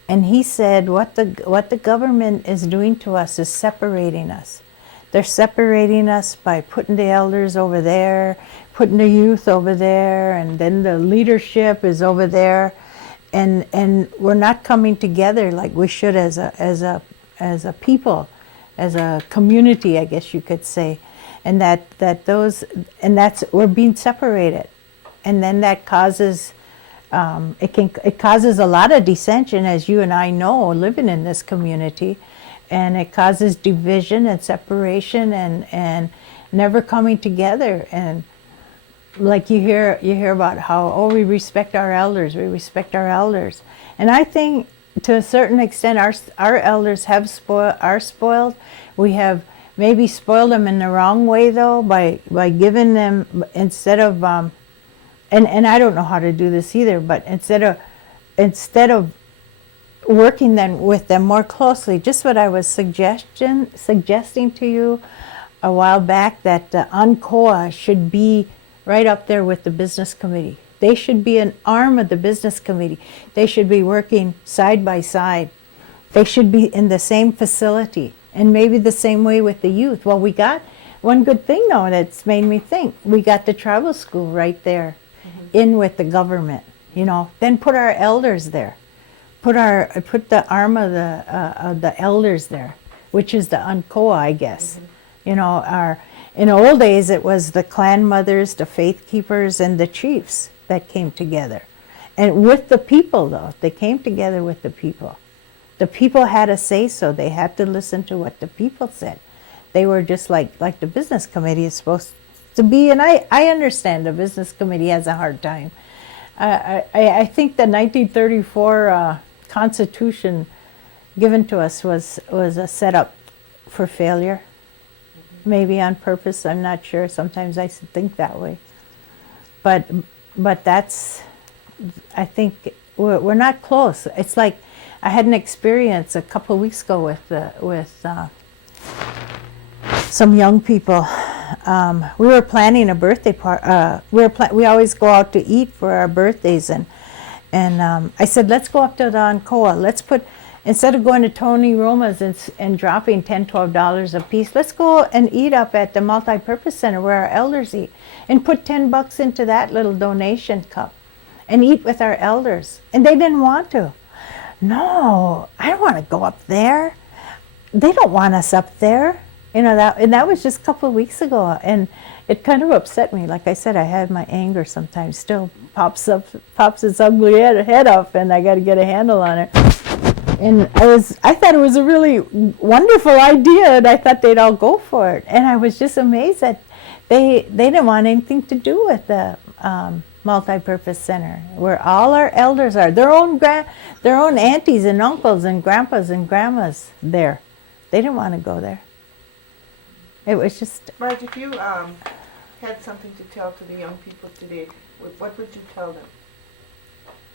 and he said what the government is doing to us is separating us. They're separating us by putting the elders over there, putting the youth over there, and then the leadership is over there, and we're not coming together like we should as a people, as a community, I guess you could say, and that's we're being separated, and then that causes it causes a lot of dissension, as you and I know, living in this community, and it causes division and separation and never coming together. And like you hear about how, oh, we respect our elders, and I think to a certain extent our elders are spoiled. We have maybe spoiled them in the wrong way though, by giving them, instead of and I don't know how to do this either, but instead of working then with them more closely, just what I was suggesting to you a while back, that the UNCOA should be right up there with the business committee. They should be an arm of the business committee. They should be working side by side. They should be in the same facility, and maybe the same way with the youth. Well, we got one good thing though that's made me think. We got the travel school right there, in with the government. Then put our elders there. Put the arm of the elders there, which is the UNCOA, I guess. In the old days, it was the clan mothers, the faith keepers, and the chiefs that came together. And with the people, though, they came together with the people. The people had a say so. They had to listen to what the people said. They were just like the business committee is supposed to be. And I understand the business committee has a hard time. I think the 1934 Constitution given to us was a setup for failure. Maybe on purpose, I'm not sure. Sometimes I think that way. But that's, I think we're not close. It's like I had an experience a couple of weeks ago with some young people. We were planning a birthday party. We always go out to eat for our birthdays, and I said, let's go up to the UNCOA. Let's instead of going to Tony Roma's and dropping $10, $12 a piece, let's go and eat up at the multi-purpose center where our elders eat, and put $10 into that little donation cup and eat with our elders. And they didn't want to. No, I don't want to go up there. They don't want us up there. That was just a couple of weeks ago, and it kind of upset me. Like I said, I had my anger sometimes still pops its ugly head up, and I got to get a handle on it. And I thought it was a really wonderful idea, and I thought they'd all go for it. And I was just amazed that they didn't want anything to do with the multi-purpose center, where all our elders are. Their own aunties and uncles and grandpas and grandmas there. They didn't want to go there. It was just. Marge, if you had something to tell to the young people today, what would you tell them?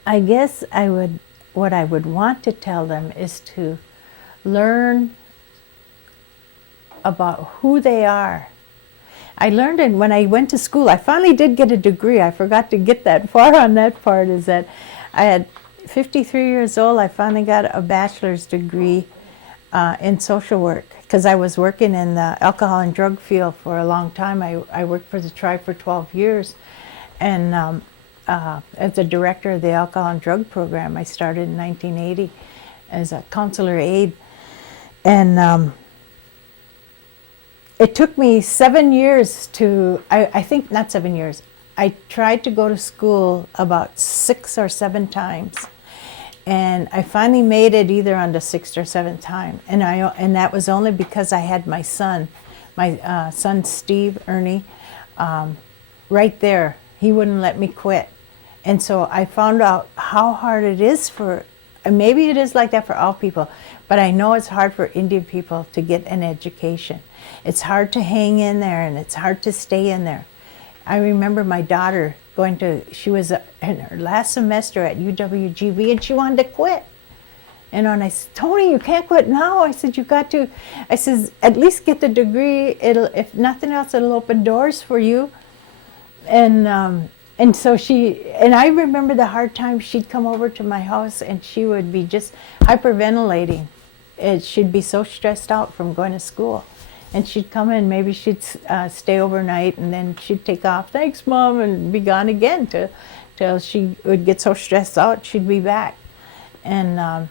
I guess what I would want to tell them is to learn about who they are. I learned it when I went to school. I finally did get a degree. I forgot to get that far on that part, is that I had 53 years old, I finally got a bachelor's degree in social work, because I was working in the alcohol and drug field for a long time. I worked for the tribe for 12 years, and as the director of the alcohol and drug program. I started in 1980 as a counselor aide, and it took me 7 years to, I think not 7 years, I tried to go to school about 6 or 7 times, and I finally made it either on the 6th or 7th time, and that was only because I had my son Steve, Ernie, right there. He wouldn't let me quit. And so I found out how hard it is and maybe it is like that for all people, but I know it's hard for Indian people to get an education. It's hard to hang in there, and it's hard to stay in there. I remember my daughter she was in her last semester at UWGB, and she wanted to quit. And I said, Tony, you can't quit now. I said, you got to. I said, at least get the degree. If nothing else, it'll open doors for you. And so and I remember the hard times. She'd come over to my house, and she would be just hyperventilating. She'd be so stressed out from going to school. And she'd come in, maybe she'd stay overnight, and then she'd take off, thanks, Mom, and be gone again till she would get so stressed out, she'd be back. And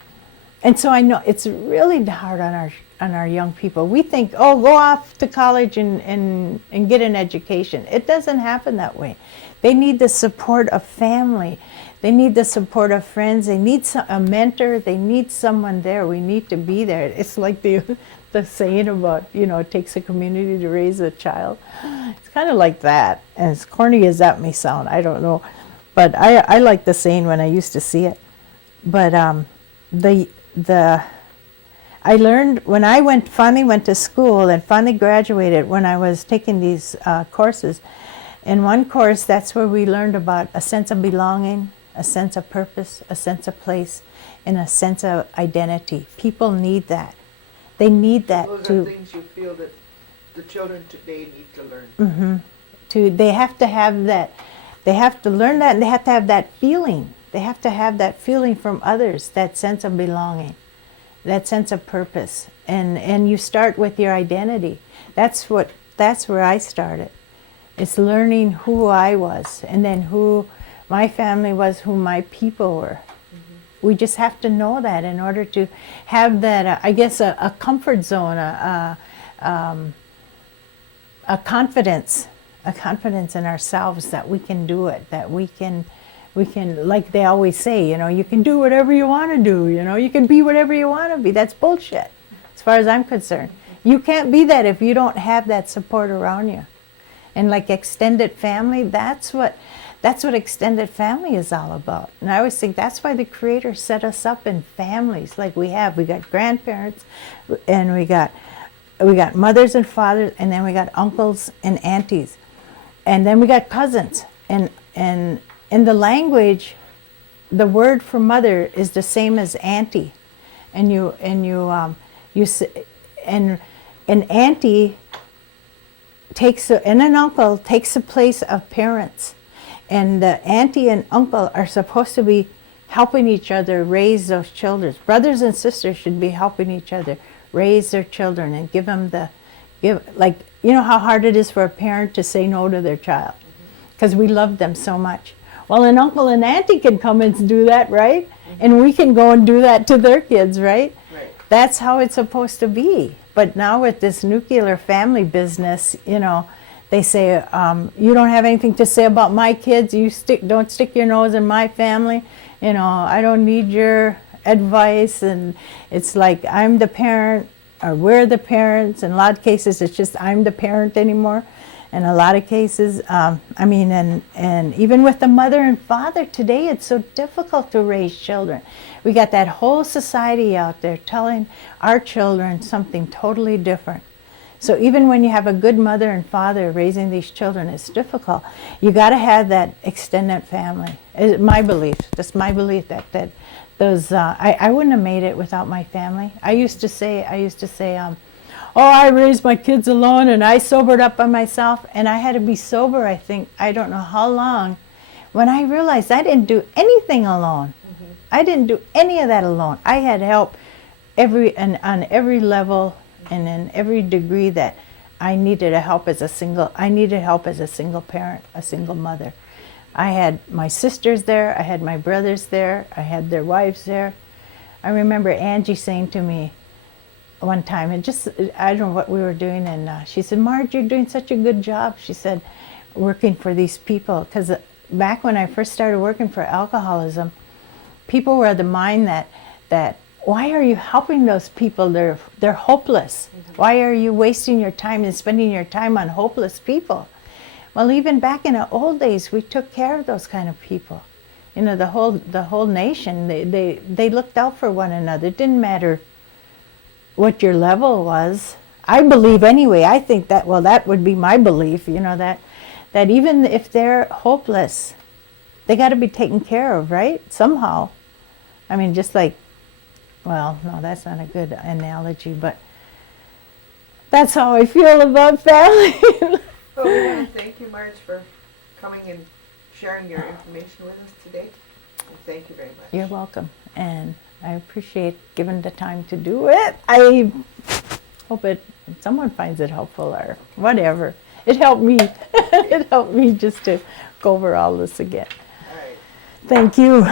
so I know it's really hard on our young people. We think, oh, go off to college and get an education. It doesn't happen that way. They need the support of family. They need the support of friends. They need a mentor. They need someone there. We need to be there. It's like the saying about, it takes a community to raise a child. It's kind of like that. And as corny as that may sound, I don't know. But I like the saying when I used to see it. But I learned when I finally went to school and finally graduated when I was taking these courses. In one course, that's where we learned about a sense of belonging, a sense of purpose, a sense of place, and a sense of identity. People need that. They need that Those to. are things you feel that the children today need to learn. They have to have that. They have to learn that, and they have to have that feeling. They have to have that feeling from others, that sense of belonging, that sense of purpose. And you start with your identity. That's where I started. It's learning who I was, and then who my family was, who my people were. We just have to know that in order to have that, I guess, a comfort zone, a confidence in ourselves that we can do it, that we can, like they always say, you can do whatever you want to do, you can be whatever you want to be. That's bullshit, as far as I'm concerned. You can't be that if you don't have that support around you. And like extended family, that's what extended family is all about. And I always think that's why the Creator set us up in families like we have. We got grandparents, and we got mothers and fathers, and then we got uncles and aunties, and then we got cousins. And in the language, the word for mother is the same as auntie, and an auntie and an uncle takes the place of parents. And the auntie and uncle are supposed to be helping each other raise those children. Brothers and sisters should be helping each other raise their children and give them how hard it is for a parent to say no to their child because we love them so much. Well, an uncle and auntie can come and do that, right? And we can go and do that to their kids, right? Right. That's how it's supposed to be. But now with this nuclear family business, they say, you don't have anything to say about my kids. Don't stick your nose in my family. I don't need your advice. And it's like I'm the parent, or we're the parents. In a lot of cases, it's just I'm the parent anymore. In a lot of cases, and even with the mother and father today, it's so difficult to raise children. We got that whole society out there telling our children something totally different. So even when you have a good mother and father raising these children, it's difficult. You got to have that extended family. It's my belief. That's my belief that those. I wouldn't have made it without my family. I used to say, I raised my kids alone, and I sobered up by myself, and I had to be sober. I don't know how long, when I realized I didn't do anything alone. I didn't do any of that alone. I had help on every level and in every degree that I needed help as a single parent, a single mother. I had my sisters there, I had my brothers there, I had their wives there. I remember Angie saying to me one time, I don't know what we were doing, and she said, Marge, you're doing such a good job, she said, working for these people. Because back when I first started working for alcoholism, people were of the mind that why are you helping those people? They're hopeless. Why are you wasting your time and spending your time on hopeless people? Well, even back in the old days, we took care of those kind of people. The whole nation, they looked out for one another. It didn't matter what your level was. I believe anyway. I think that would be my belief. That even if they're hopeless, they got to be taken care of, right? Somehow. Just like, well, no, that's not a good analogy, but that's how I feel about family. Well, we want to thank you, Marge, for coming and sharing your information with us today. And thank you very much. You're welcome, and I appreciate giving the time to do it. I hope someone finds it helpful or whatever. It helped me. It helped me just to go over all this again. All right. Thank you.